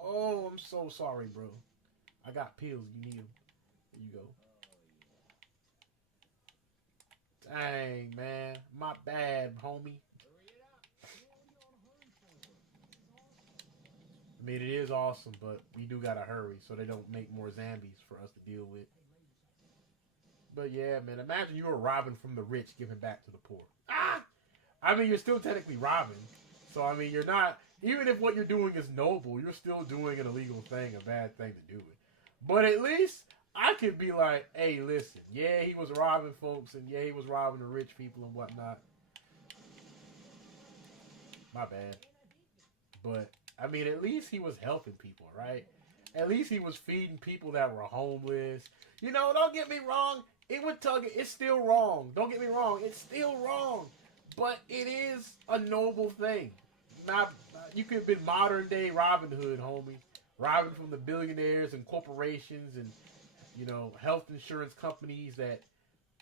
Oh, I'm so sorry, bro. I got pills. You need them. There you go. Dang, man. My bad, homie. I mean, it is awesome, but we do gotta hurry so they don't make more zombies for us to deal with. But yeah, man, imagine you were robbing from the rich, giving back to the poor. Ah! I mean, you're still technically robbing. So, I mean, you're not, even if what you're doing is noble, you're still doing an illegal thing, a bad thing to do it. But at least I could be like, hey, listen, yeah, he was robbing folks, and yeah, he was robbing the rich people and whatnot. My bad. But I mean, at least he was helping people, right? At least he was feeding people that were homeless. Don't get me wrong. It's still wrong. Don't get me wrong. It's still wrong. But it is a noble thing. You could have been modern day Robin Hood, homie. Robbing from the billionaires and corporations and, health insurance companies that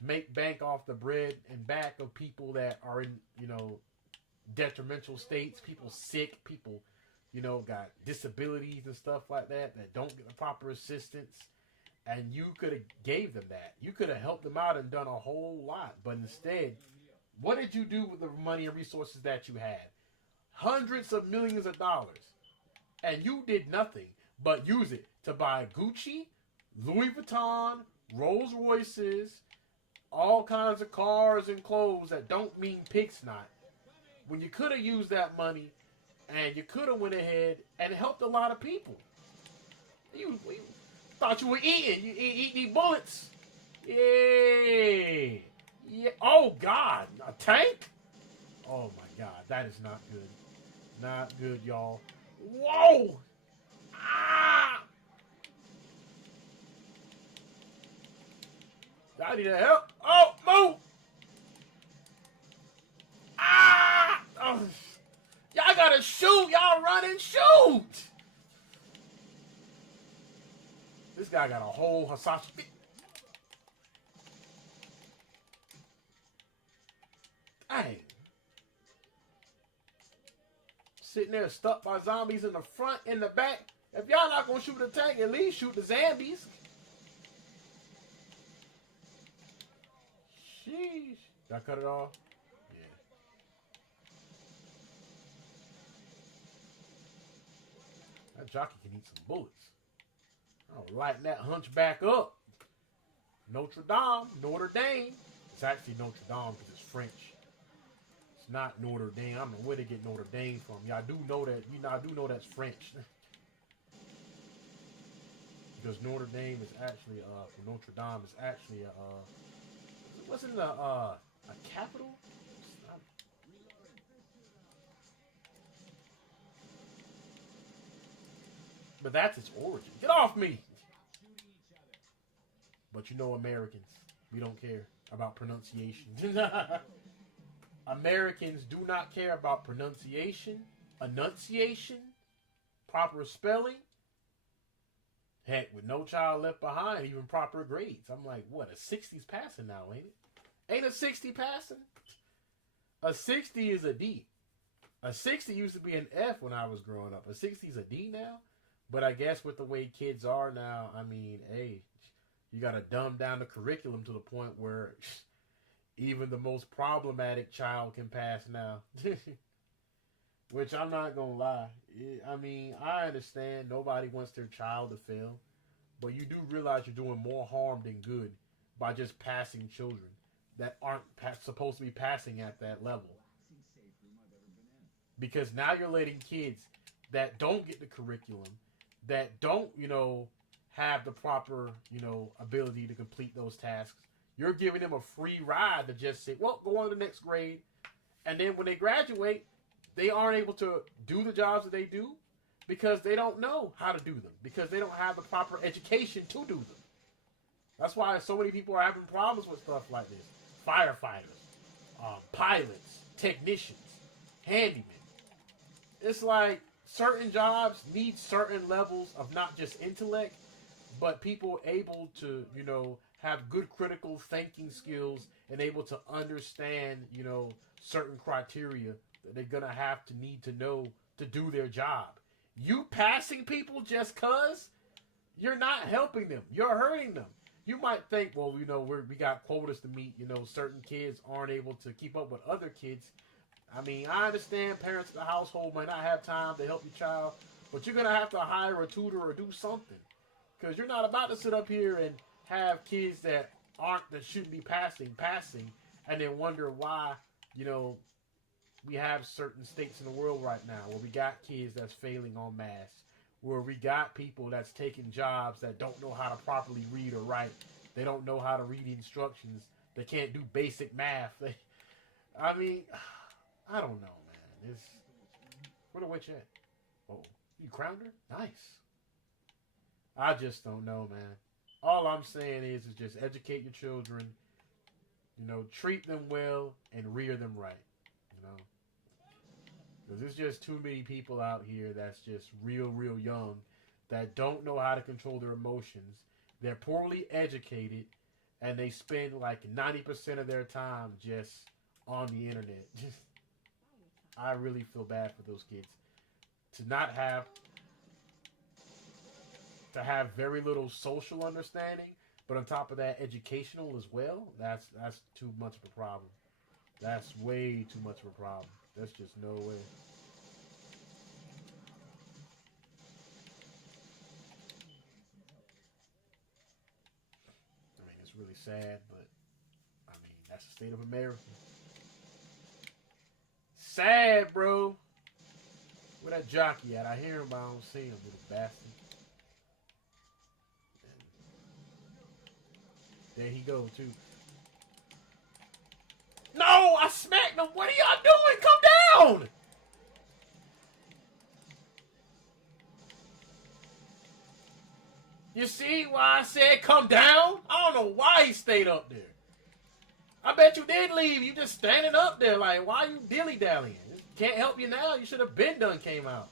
make bank off the bread and back of people that are in, detrimental states. People sick. People got disabilities and stuff like that don't get the proper assistance, and you could have gave them that. You could have helped them out and done a whole lot, but instead, what did you do with the money and resources that you had? Hundreds of millions of dollars, and you did nothing but use it to buy Gucci, Louis Vuitton, Rolls Royces, all kinds of cars and clothes that don't mean pig snot, when you could have used that money. And you could have went ahead and helped a lot of people. You thought you were eating. You eat these bullets. Yeah. Yeah. Oh, God. A tank? Oh, my God. That is not good. Not good, y'all. Whoa. Ah. I need help. Oh, move. Ah. Oh. Y'all gotta shoot. Y'all run and shoot. This guy got a whole Hasashi. Dang. Sitting there stuck by zombies in the front, in the back. If y'all not gonna shoot the tank, at least shoot the zombies. Sheesh. Did I cut it off? That jockey can eat some bullets. I'll lighten that hunchback up. Notre Dame. It's actually Notre Dame because it's French. It's not Notre Dame. I don't know where they get Notre Dame from. Y'all do know that. I do know that's French. Because Notre Dame is actually, Notre Dame is actually, wasn't a capital? But that's its origin. Get off me! But Americans, we don't care about pronunciation. Americans do not care about pronunciation, enunciation, proper spelling. Heck, with No Child Left Behind, even proper grades. I'm like, what, a 60's passing now, ain't it? Ain't a 60 passing? A 60 is a D. A 60 used to be an F when I was growing up. A 60 is a D now? But I guess with the way kids are now, I mean, hey, you got to dumb down the curriculum to the point where even the most problematic child can pass now. Which I'm not going to lie. I mean, I understand nobody wants their child to fail. But you do realize you're doing more harm than good by just passing children that aren't supposed to be passing at that level. Because now you're letting kids that don't get the curriculum, that don't, have the proper, ability to complete those tasks. You're giving them a free ride to just say, well, go on to the next grade. And then when they graduate, they aren't able to do the jobs that they do because they don't know how to do them, because they don't have the proper education to do them. That's why so many people are having problems with stuff like this. Firefighters, pilots, technicians, handymen. It's like certain jobs need certain levels of not just intellect, but people able to, have good critical thinking skills and able to understand, certain criteria that they're going to have to need to know to do their job. You passing people just cuz, you're not helping them. You're hurting them. You might think, well, we got quotas to meet. Certain kids aren't able to keep up with other kids. I mean, I understand parents of the household might not have time to help your child, but you're going to have to hire a tutor or do something. Because you're not about to sit up here and have kids that shouldn't be passing, and then wonder why, we have certain states in the world right now where we got kids that's failing en masse, where we got people that's taking jobs that don't know how to properly read or write. They don't know how to read instructions. They can't do basic math. I mean, I don't know, man. Where the witch at? Oh, you crowned her? Nice. I just don't know, man. All I'm saying is just educate your children, treat them well and rear them right, because there's just too many people out here that's just real young that don't know how to control their emotions. They're poorly educated, and they spend like 90% of their time just on the internet. I really feel bad for those kids to have very little social understanding, but on top of that, educational as well. That's too much of a problem. That's way too much of a problem. That's just no way. I mean, it's really sad, but I mean, that's the state of America. Sad, bro. Where that jockey at? I hear him, but I don't see him, little bastard. There he goes, too. No, I smacked him. What are y'all doing? Come down. You see why I said come down? I don't know why he stayed up there. I bet you did leave. You just standing up there like, why are you dilly-dallying? Can't help you now. You should have been done came out.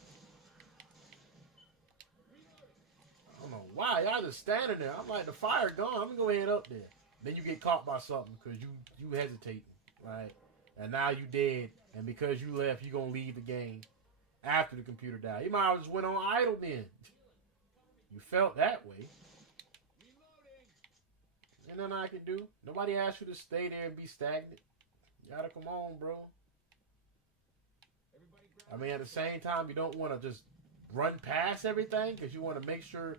I don't know why. Y'all just standing there. I'm like, the fire gone. I'm going to go ahead up there. Then you get caught by something because you hesitating, right? And now you dead. And because you left, you going to leave the game after the computer died. You might have just went on idle then. You felt that way. Ain't nothing I can do. Nobody asked you to stay there and be stagnant. You gotta come on, bro. I mean, at the same time, you don't want to just run past everything because you want to make sure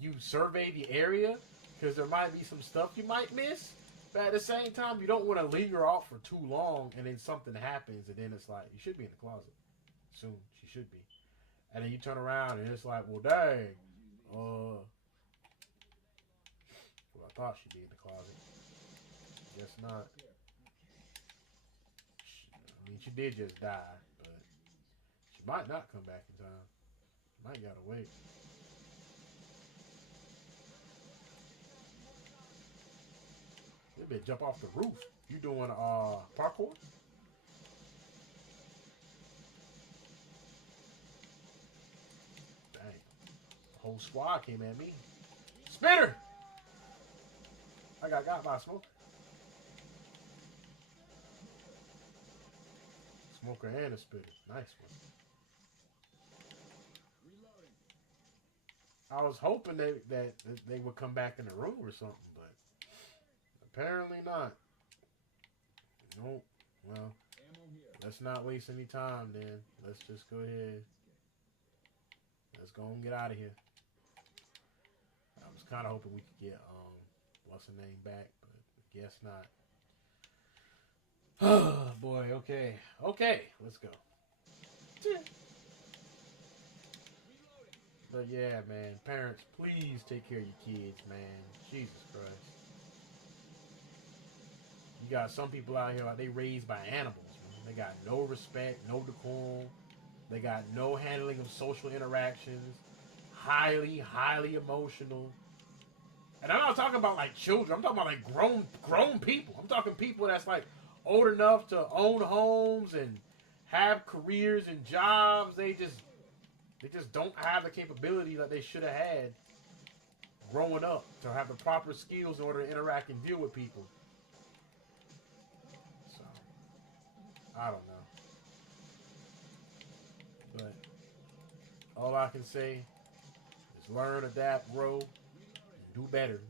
you survey the area because there might be some stuff you might miss. But at the same time, you don't want to linger off for too long and then something happens and then it's like, you should be in the closet. Soon, she should be. And then you turn around and it's like, well, dang. Well, I thought she'd be in the closet. Guess not. I mean, she did just die, but she might not come back in time. Might gotta wait. They better jump off the roof. You doing parkour? Dang. The whole squad came at me. Spitter! I got by a smoker. Smoker and a spitter. Nice one. I was hoping that they would come back in the room or something, but apparently not. Nope. Well, let's not waste any time then. Let's just go ahead. Let's go and get out of here. I was kind of hoping we could get what's her name back, but guess not. Oh boy. Okay. Okay. Let's go. But yeah, man, parents, please take care of your kids, man. Jesus Christ. You got some people out here like they raised by animals, man. They got no respect, no decorum. They got no handling of social interactions. Highly, highly emotional. And I'm not talking about like children. I'm talking about like grown people. I'm talking people that's like old enough to own homes and have careers and jobs. They just don't have the capability that they should have had growing up to have the proper skills in order to interact and deal with people. So I don't know. But all I can say is learn, adapt, grow, and do better.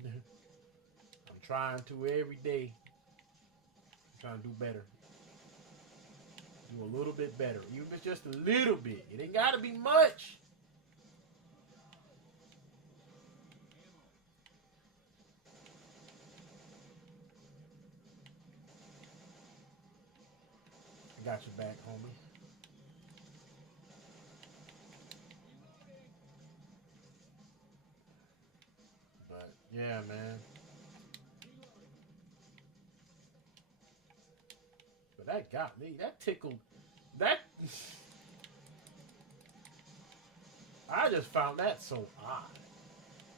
I'm trying to every day. I'm trying to do better. Do a little bit better. Even if it's just a little bit. It ain't gotta be much. I got your back, homie. But yeah, man. But that got me. That tickled. That I just found that so odd.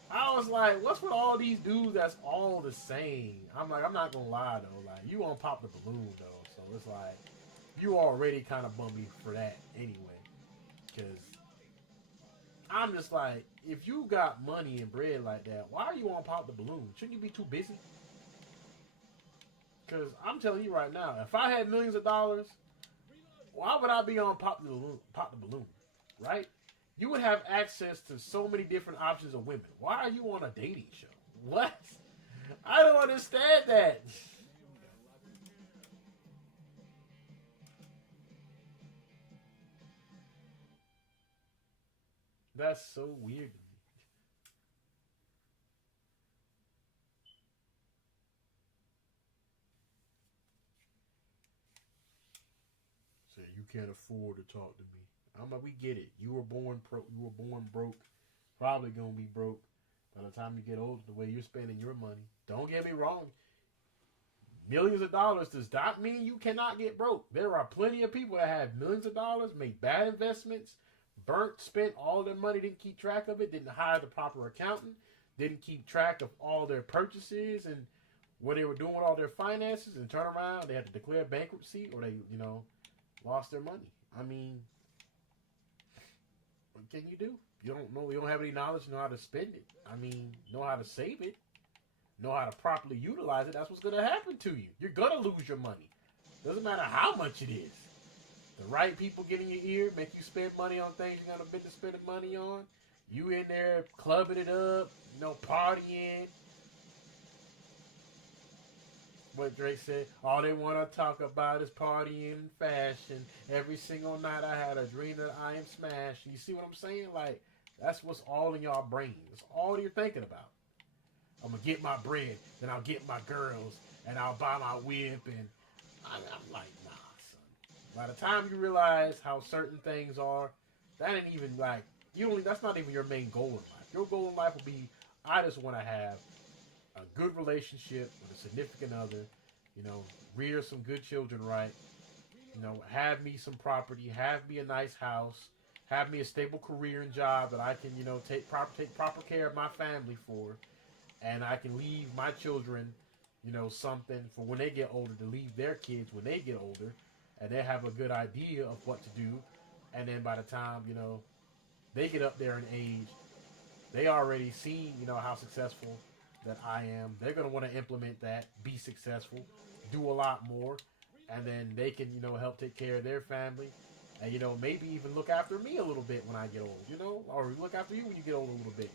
I was like, what's with all these dudes that's all the same? I'm like, I'm not gonna lie though. Like, you won't pop the balloon though, so it's like you already kind of bummed me for that anyway. Because I'm just like, if you got money and bread like that, why are you on pop the balloon? Shouldn't you be too busy? Because I'm telling you right now, if I had millions of dollars, why would I be on pop the balloon? Pop the balloon, right? You would have access to so many different options of women. Why are you on a dating show? What? I don't understand that. That's so weird to me. Say you can't afford to talk to me. I'm like, we get it. You were born You were born broke. Probably gonna be broke by the time you get older. The way you're spending your money. Don't get me wrong. Millions of dollars does not mean you cannot get broke. There are plenty of people that have millions of dollars, made bad investments, spent all their money, didn't keep track of it, didn't hire the proper accountant, didn't keep track of all their purchases and what they were doing with all their finances, and turn around, they had to declare bankruptcy or they, lost their money. I mean, what can you do? You don't know, you don't have any knowledge, you know how to spend it. I mean, know how to save it, know how to properly utilize it. That's what's going to happen to you. You're going to lose your money. Doesn't matter how much it is. The right people get in your ear, make you spend money on things you're going to been spending money on. You in there clubbing it up, partying. What Drake said, all they want to talk about is partying and fashion. Every single night I had a dream that I am smashed. You see what I'm saying? Like, that's what's all in y'all brain. That's all you're thinking about. I'm going to get my bread, then I'll get my girls, and I'll buy my whip. And I'm like, nah, son. By the time you realize how certain things are, that ain't even like, that's not even your main goal in life. Your goal in life will be, I just want to have a good relationship with a significant other, rear some good children right, have me some property, have me a nice house, have me a stable career and job that I can, take proper care of my family for, and I can leave my children, something for when they get older to leave their kids when they get older, and they have a good idea of what to do, and then by the time, they get up there in age, they already seen, how successful that I am. They're going to want to implement that, be successful, do a lot more, and then they can, help take care of their family, and, maybe even look after me a little bit when I get old, or look after you when you get old a little bit.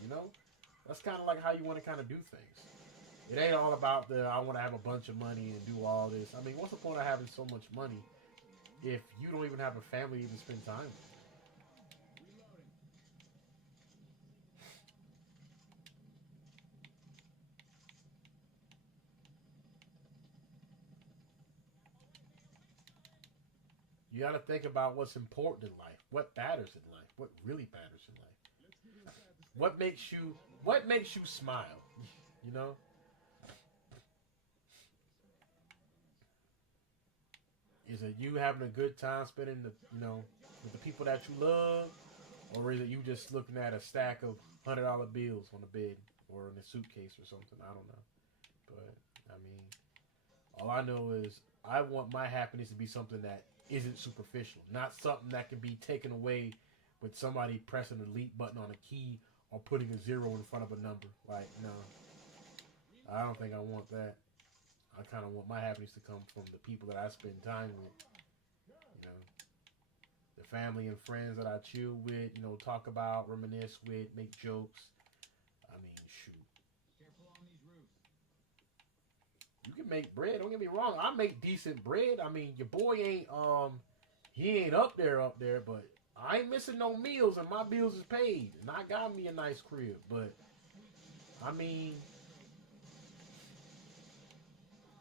That's kind of like how you want to kind of do things. It ain't all about I want to have a bunch of money and do all this. I mean, what's the point of having so much money if you don't even have a family to even spend time with? You got to think about what's important in life, what matters in life, what really matters in life. What makes you smile? You know, is it you having a good time spending the with the people that you love, or is it you just looking at a stack of $100 bills on the bed or in a suitcase or something? I don't know, but I mean, all I know is I want my happiness to be something that isn't superficial, not something that can be taken away with somebody pressing the delete button on a key or putting a zero in front of a number. Like, no, I don't think I want that. I kind of want my happiness to come from the people that I spend time with, you know, the family and friends that I chill with, talk about, reminisce with, make jokes. I mean, shoot. You can make bread. Don't get me wrong. I make decent bread. I mean, your boy ain't he ain't up there, but I ain't missing no meals and my bills is paid. And I got me a nice crib. But I mean,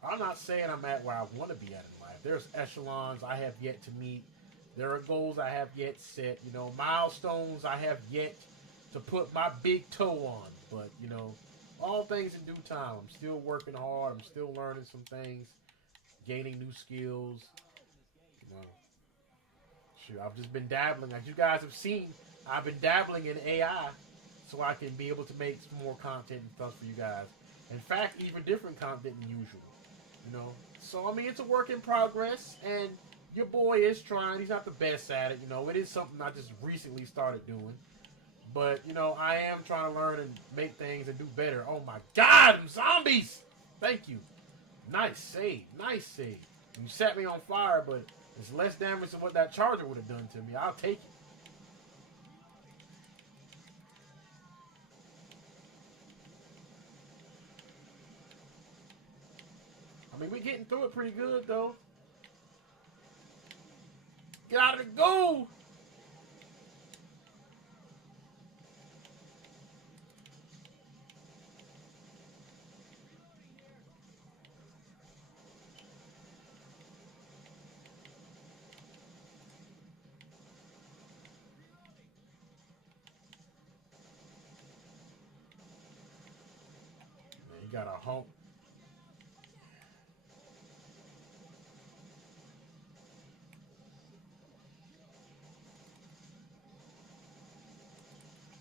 I'm not saying I'm at where I want to be at in life. There's echelons I have yet to meet. There are goals I have yet set. Milestones I have yet to put my big toe on. But all things in due time. I'm still working hard. I'm still learning some things, gaining new skills. You know, shoot, I've just been dabbling. As you guys have seen, I've been dabbling in AI so I can be able to make some more content and stuff for you guys. In fact, even different content than usual. So I mean, it's a work in progress, and your boy is trying. He's not the best at it. It is something I just recently started doing. But, I am trying to learn and make things and do better. Oh my God, them zombies! Thank you. Nice save. Nice save. You set me on fire, but it's less damage than what that charger would have done to me. I'll take it. I mean, we're getting through it pretty good, though. Get out of the goal! Man, he got a home.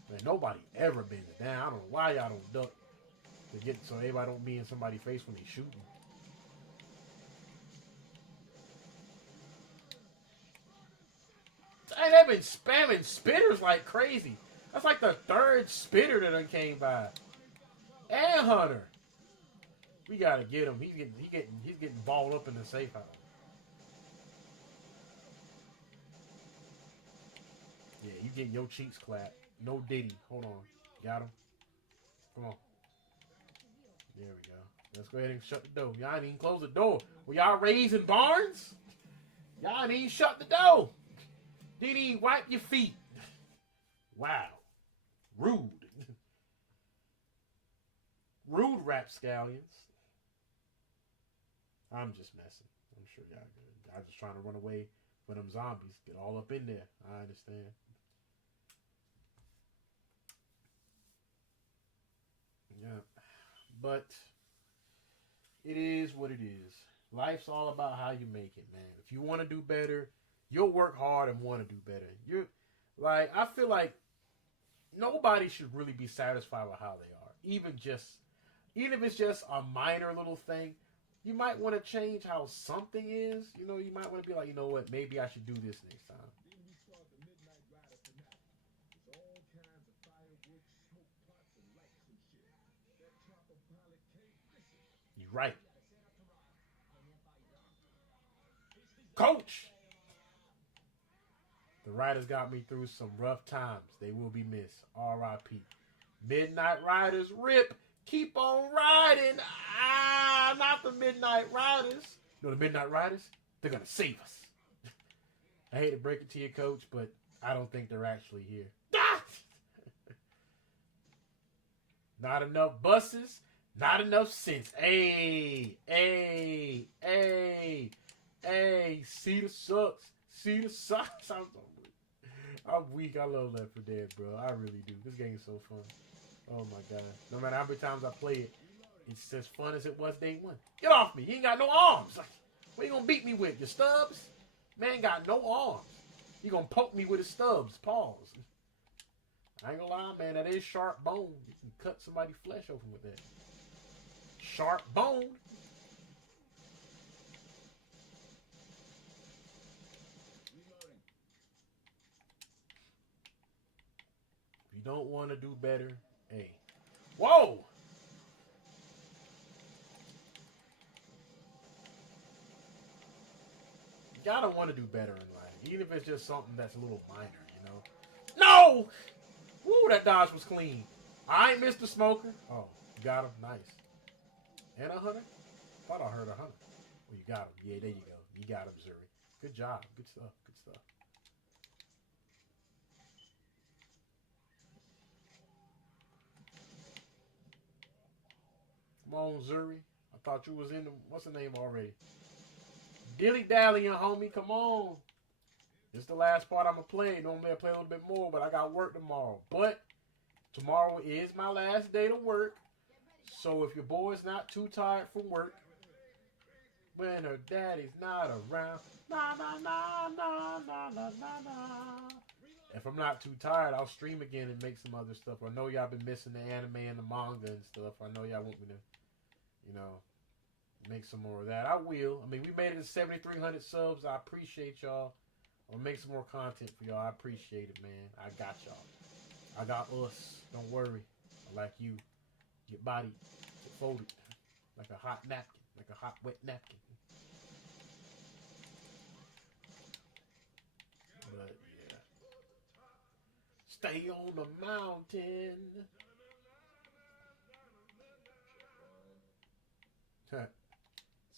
Man, nobody ever been down. I don't know why y'all don't duck to get so everybody don't be in somebody's face when they shooting. Hey, they've been spamming spitters like crazy. That's like the third spitter that done came by. And Hunter. We gotta get him. He's getting balled up in the safe house. Yeah, you getting your cheeks clapped. No Diddy. Hold on. Got him. Come on. There we go. Let's go ahead and shut the door. Y'all ain't even close the door. Were y'all raising barns? Y'all ain't even shut the door. Didn't even wipe your feet. Wow. Rude. Rude rapscallions. I'm just messing. I'm sure y'all good. I'm just trying to run away from them zombies. Get all up in there. I understand. Yeah. But it is what it is. Life's all about how you make it, man. If you want to do better, you'll work hard and want to do better. I feel like nobody should really be satisfied with how they are. Even if it's just a minor little thing, you might want to change how something is. You might want to be like, you know what, maybe I should do this next time. You're right. Coach! The Riders got me through some rough times. They will be missed. R.I.P. Midnight Riders, rip. Keep on riding. Not the Midnight Riders. The Midnight Riders, they're going to save us. I hate to break it to you, Coach, but I don't think they're actually here. Not enough buses. Not enough sense. Hey. See the sucks. See the socks. I'm weak. I love Left 4 Dead, bro. I really do. This game is so fun. Oh my god. No matter how many times I play it, it's as fun as it was day one. Get off me. You ain't got no arms. What you gonna beat me with? Your stubs? Man got no arms. You gonna poke me with his stubs. Pause. I ain't gonna lie, man. That is sharp bone. You can cut somebody's flesh open with that. Sharp bone. If you don't want to do better, hey. Whoa! You gotta want to do better in life. Even if it's just something that's a little minor, you know? No! Woo, that dodge was clean. I ain't Mr. Smoker. Oh, you got him. Nice. And a hunter? Thought I heard a hunter. Well, you got him. Yeah, there you go. You got him, Zuri. Good job. Good stuff. Good stuff. Come on, Zuri. I thought you was in the, what's the name already? Dilly-dallying, homie. Come on. This is the last part I'm going to play. Normally I play a little bit more, but I got work tomorrow. But tomorrow is my last day to work. So if your boy's not too tired from work, when her daddy's not around, na na na na na na na na. If I'm not too tired, I'll stream again and make some other stuff. I know y'all been missing the anime and the manga and stuff. I know y'all want me to, you know, make some more of that. I will. I mean, we made it to 7,300 subs. I appreciate y'all. I'll make some more content for y'all. I appreciate it, man. I got y'all. I got us. Don't worry. I like you. Get body. Get folded. Like a hot napkin. Like a hot, wet napkin. But, yeah. Stay on the mountain.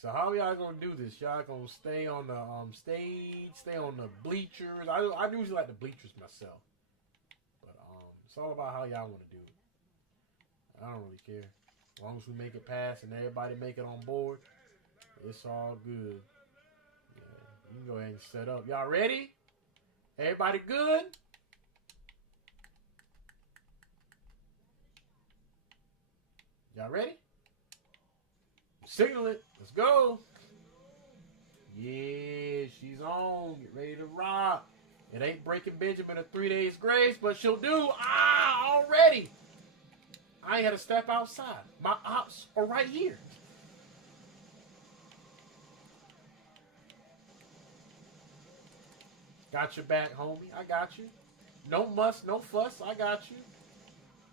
So how y'all gonna do this? Y'all gonna stay on the stage, stay on the bleachers. I usually like the bleachers myself, but it's all about how y'all want to do it. I don't really care. As long as we make it past and everybody make it on board, it's all good. Yeah, you can go ahead and set up. Y'all ready? Everybody good? Y'all ready? Signal it. Let's go. Yeah, she's on. Get ready to rock. It ain't breaking Benjamin a 3 days grace, but she'll do. Already. I ain't got to step outside. My ops are right here. Got your back, homie. I got you. No muss, no fuss. I got you.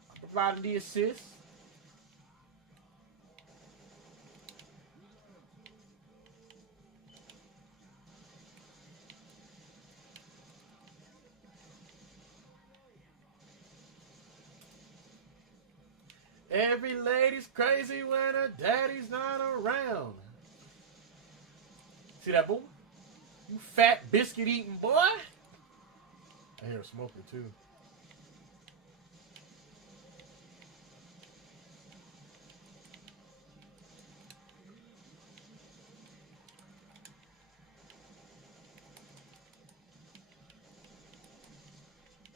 I'm providing the assist. Every lady's crazy when her daddy's not around. See that, boom? You fat biscuit eating boy. I hear a smoker too.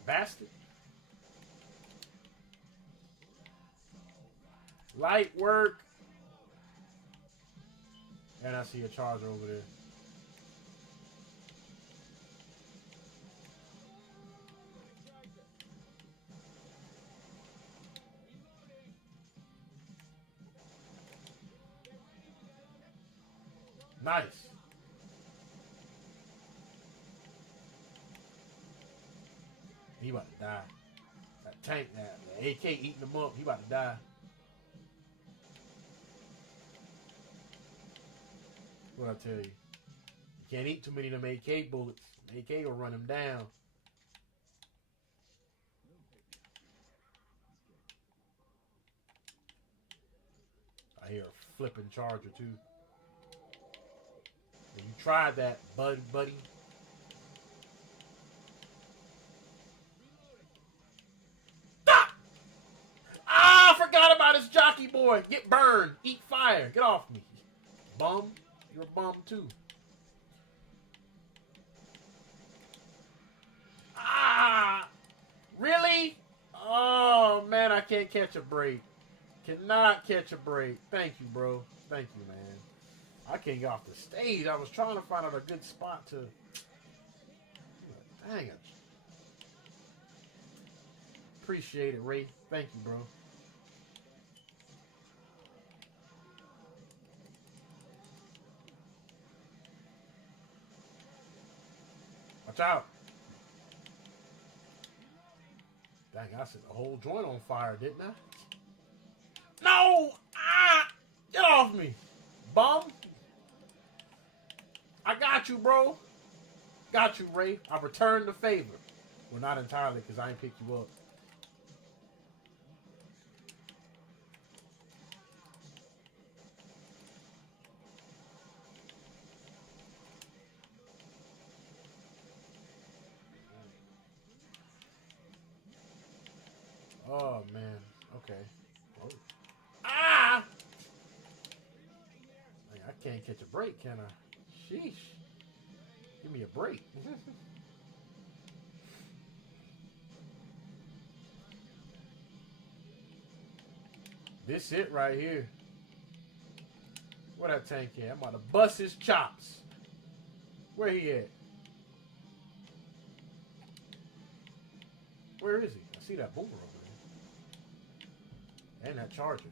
Bastard. Light work. And I see a charger over there. Nice. He about to die. That tank, that AK eating him up. He about to die. What I tell you? You can't eat too many of them AK bullets. AK will run him down. I hear a flipping charger too. You tried that, buddy. Stop! I forgot about his jockey boy. Get burned. Eat fire. Get off me. Bum. You're a bum too. can't catch a break. Cannot catch a break. Thank you, bro. Thank you, man. I can't get off the stage. I was trying to find out a good spot to. Dang it. Appreciate it, Ray. Thank you, bro. Watch out. Dang, I set the whole joint on fire, didn't I? No! Ah! Get off me! Bum! I got you, bro. Got you, Ray. I returned the favor. Well, not entirely, because I ain't picked you up. Oh, man. Okay. Oh. Ah! Man, I can't catch a break, can I? Sheesh. Give me a break. This it right here. Where that tank at? I'm about to bust his chops. Where he at? Where is he? I see that boomer over there. And that charger.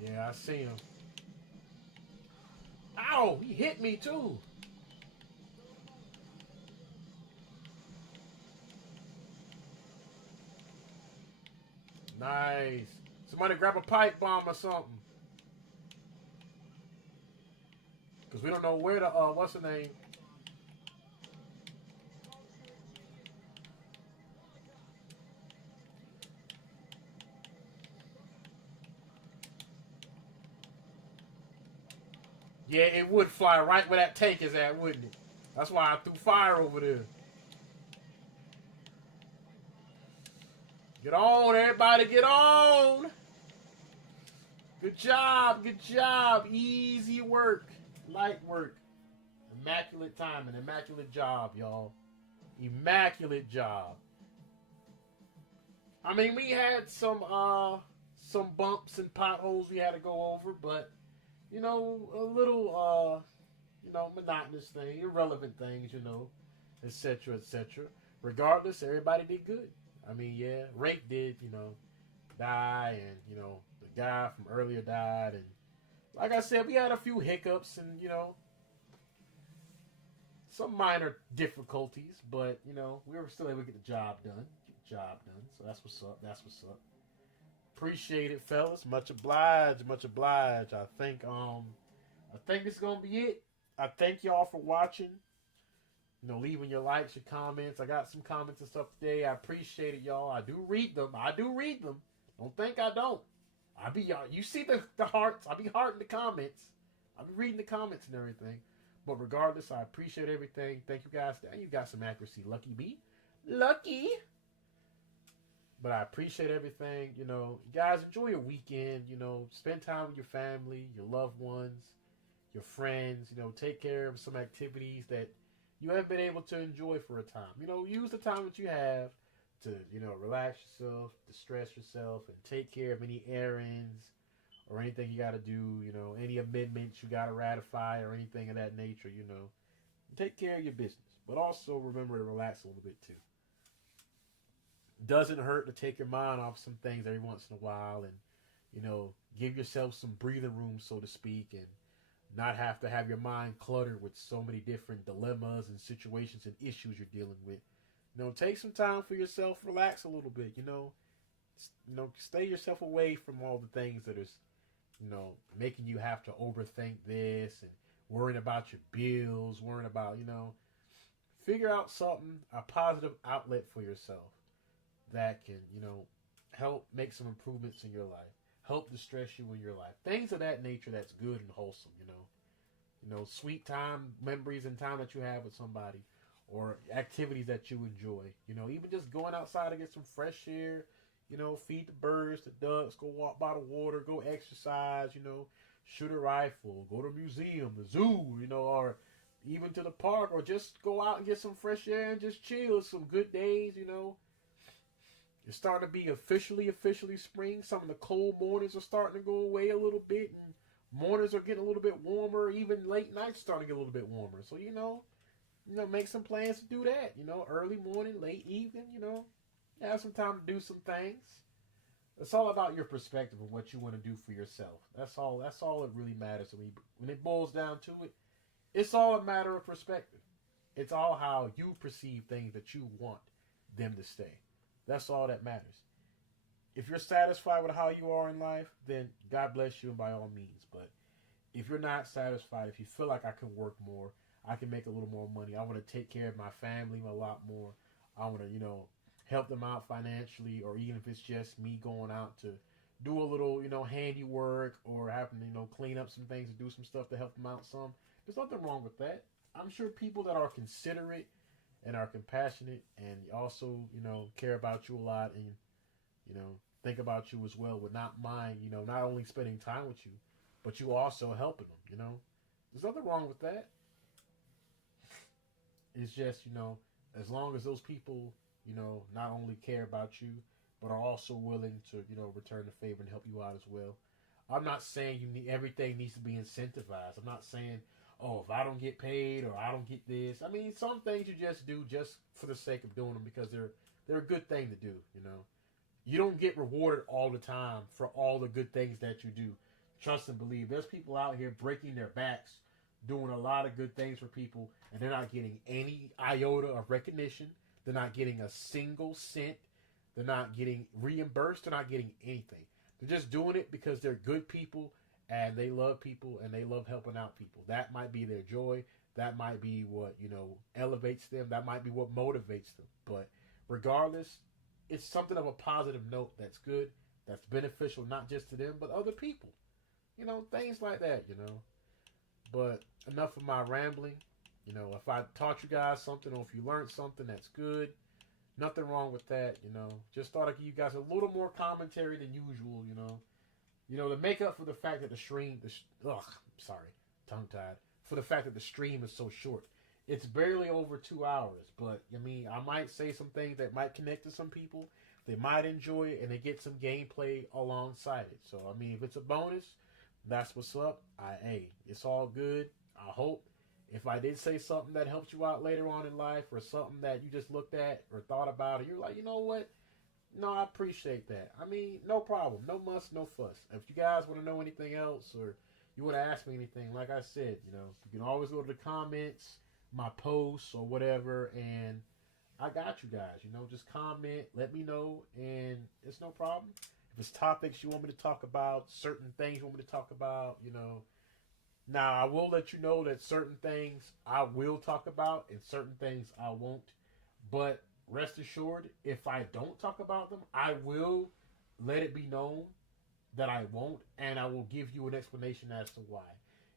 Yeah, I see him. Ow! He hit me too. Nice. Somebody grab a pipe bomb or something. Because we don't know where the, what's the name? Yeah, it would fly right where that tank is at, wouldn't it? That's why I threw fire over there. Get on, everybody, get on! Good job, good job. Easy work, light work. Immaculate time and immaculate job, y'all. Immaculate job. I mean, we had some bumps and potholes we had to go over, but you know, a little monotonous thing, irrelevant things, etc., etc. Regardless, everybody did good. I mean, yeah, Rake did, die, and the guy from earlier died, and like I said, we had a few hiccups and some minor difficulties, but we were still able to get the job done. So that's what's up. That's what's up. Appreciate it, fellas. Much obliged. Much obliged. I think this is gonna be it. I thank y'all for watching. Leaving your likes, your comments. I got some comments and stuff today. I appreciate it, y'all. I do read them. Don't think I don't. I be y'all. You see the hearts. I be hearting the comments. I be reading the comments and everything. But regardless, I appreciate everything. Thank you guys. You got some accuracy. Lucky me. Lucky. But I appreciate everything. You guys enjoy your weekend. Spend time with your family, your loved ones, your friends. Take care of some activities that you haven't been able to enjoy for a time. Use the time that you have to, relax yourself, distress yourself, and take care of any errands or anything you got to do. Any amendments you got to ratify or anything of that nature. Take care of your business, but also remember to relax a little bit too. Doesn't hurt to take your mind off some things every once in a while, and give yourself some breathing room, so to speak, and not have to have your mind cluttered with so many different dilemmas and situations and issues you're dealing with. Take some time for yourself, relax a little bit. Stay yourself away from all the things that is, making you have to overthink this and worrying about your bills, worrying about, figure out something, a positive outlet for yourself that can, help make some improvements in your life, help distress you in your life. Things of that nature that's good and wholesome, sweet time, memories and time that you have with somebody, or activities that you enjoy. Even just going outside to get some fresh air, feed the birds, the ducks, go walk by the water, go exercise, shoot a rifle, go to a museum, the zoo, or even to the park, or just go out and get some fresh air and just chill. Some good days, It's starting to be officially spring. Some of the cold mornings are starting to go away a little bit, and mornings are getting a little bit warmer. Even late nights starting to get a little bit warmer. So make some plans to do that. Early morning, late evening. Have some time to do some things. It's all about your perspective of what you want to do for yourself. That's all. That's all it really matters to me. When it boils down to it, it's all a matter of perspective. It's all how you perceive things that you want them to stay. That's all that matters. If you're satisfied with how you are in life, then God bless you, and by all means. But if you're not satisfied, if you feel like I can work more, I can make a little more money, I want to take care of my family a lot more, I want to, help them out financially, or even if it's just me going out to do a little, handiwork, or having to, clean up some things and do some stuff to help them out some. There's nothing wrong with that. I'm sure people that are considerate and are compassionate and also, care about you a lot and, think about you as well would not mind, not only spending time with you, but you also helping them, There's nothing wrong with that. It's just, as long as those people, not only care about you, but are also willing to, return the favor and help you out as well. I'm not saying everything needs to be incentivized. I'm not saying, oh, if I don't get paid or I don't get this. I mean, some things you just do just for the sake of doing them because they're a good thing to do. You don't get rewarded all the time for all the good things that you do. Trust and believe. There's people out here breaking their backs, doing a lot of good things for people, and they're not getting any iota of recognition. They're not getting a single cent. They're not getting reimbursed. They're not getting anything. They're just doing it because they're good people and they love people and they love helping out people. That might be their joy. That might be what, elevates them. That might be what motivates them. But regardless, it's something of a positive note that's good, that's beneficial not just to them, but other people. Things like that, But enough of my rambling. If I taught you guys something or if you learned something, that's good. Nothing wrong with that, Just thought I'd give you guys a little more commentary than usual, To make up for the fact that tongue-tied. For the fact that the stream is so short. It's barely over 2 hours, but, I might say some things that might connect to some people. They might enjoy it, and they get some gameplay alongside it. So, if it's a bonus, that's what's up. It's all good. I hope. If I did say something that helped you out later on in life, or something that you just looked at or thought about, and you're like, you know what? No, I appreciate that. No problem. No muss, no fuss. If you guys want to know anything else, or you want to ask me anything, like I said, you can always go to the comments, my posts, or whatever, and I got you guys. Just comment, let me know, and it's no problem. If it's topics you want me to talk about, certain things you want me to talk about, Now, I will let you know that certain things I will talk about and certain things I won't. But rest assured, if I don't talk about them, I will let it be known that I won't, and I will give you an explanation as to why.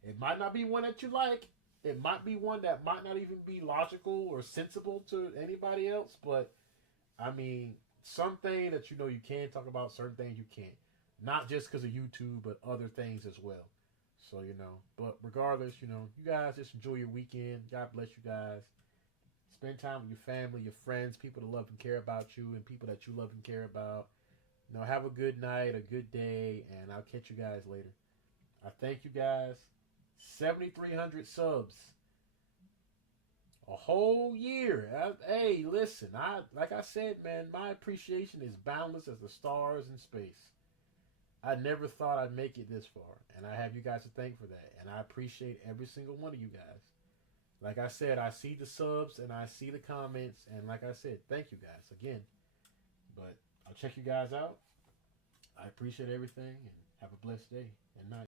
It might not be one that you like. It might be one that might not even be logical or sensible to anybody else, but something that you can talk about, certain things you can't. Not just because of YouTube, but other things as well. So, but regardless, you guys just enjoy your weekend. God bless you guys. Spend time with your family, your friends, people that love and care about you, and people that you love and care about. Have a good night, a good day, and I'll catch you guys later. I thank you guys. 7,300 subs. A whole year. Hey, listen, like I said, man, my appreciation is boundless as the stars in space. I never thought I'd make it this far, and I have you guys to thank for that, and I appreciate every single one of you guys. Like I said, I see the subs, and I see the comments, and like I said, thank you guys again. But I'll check you guys out. I appreciate everything, and have a blessed day and night.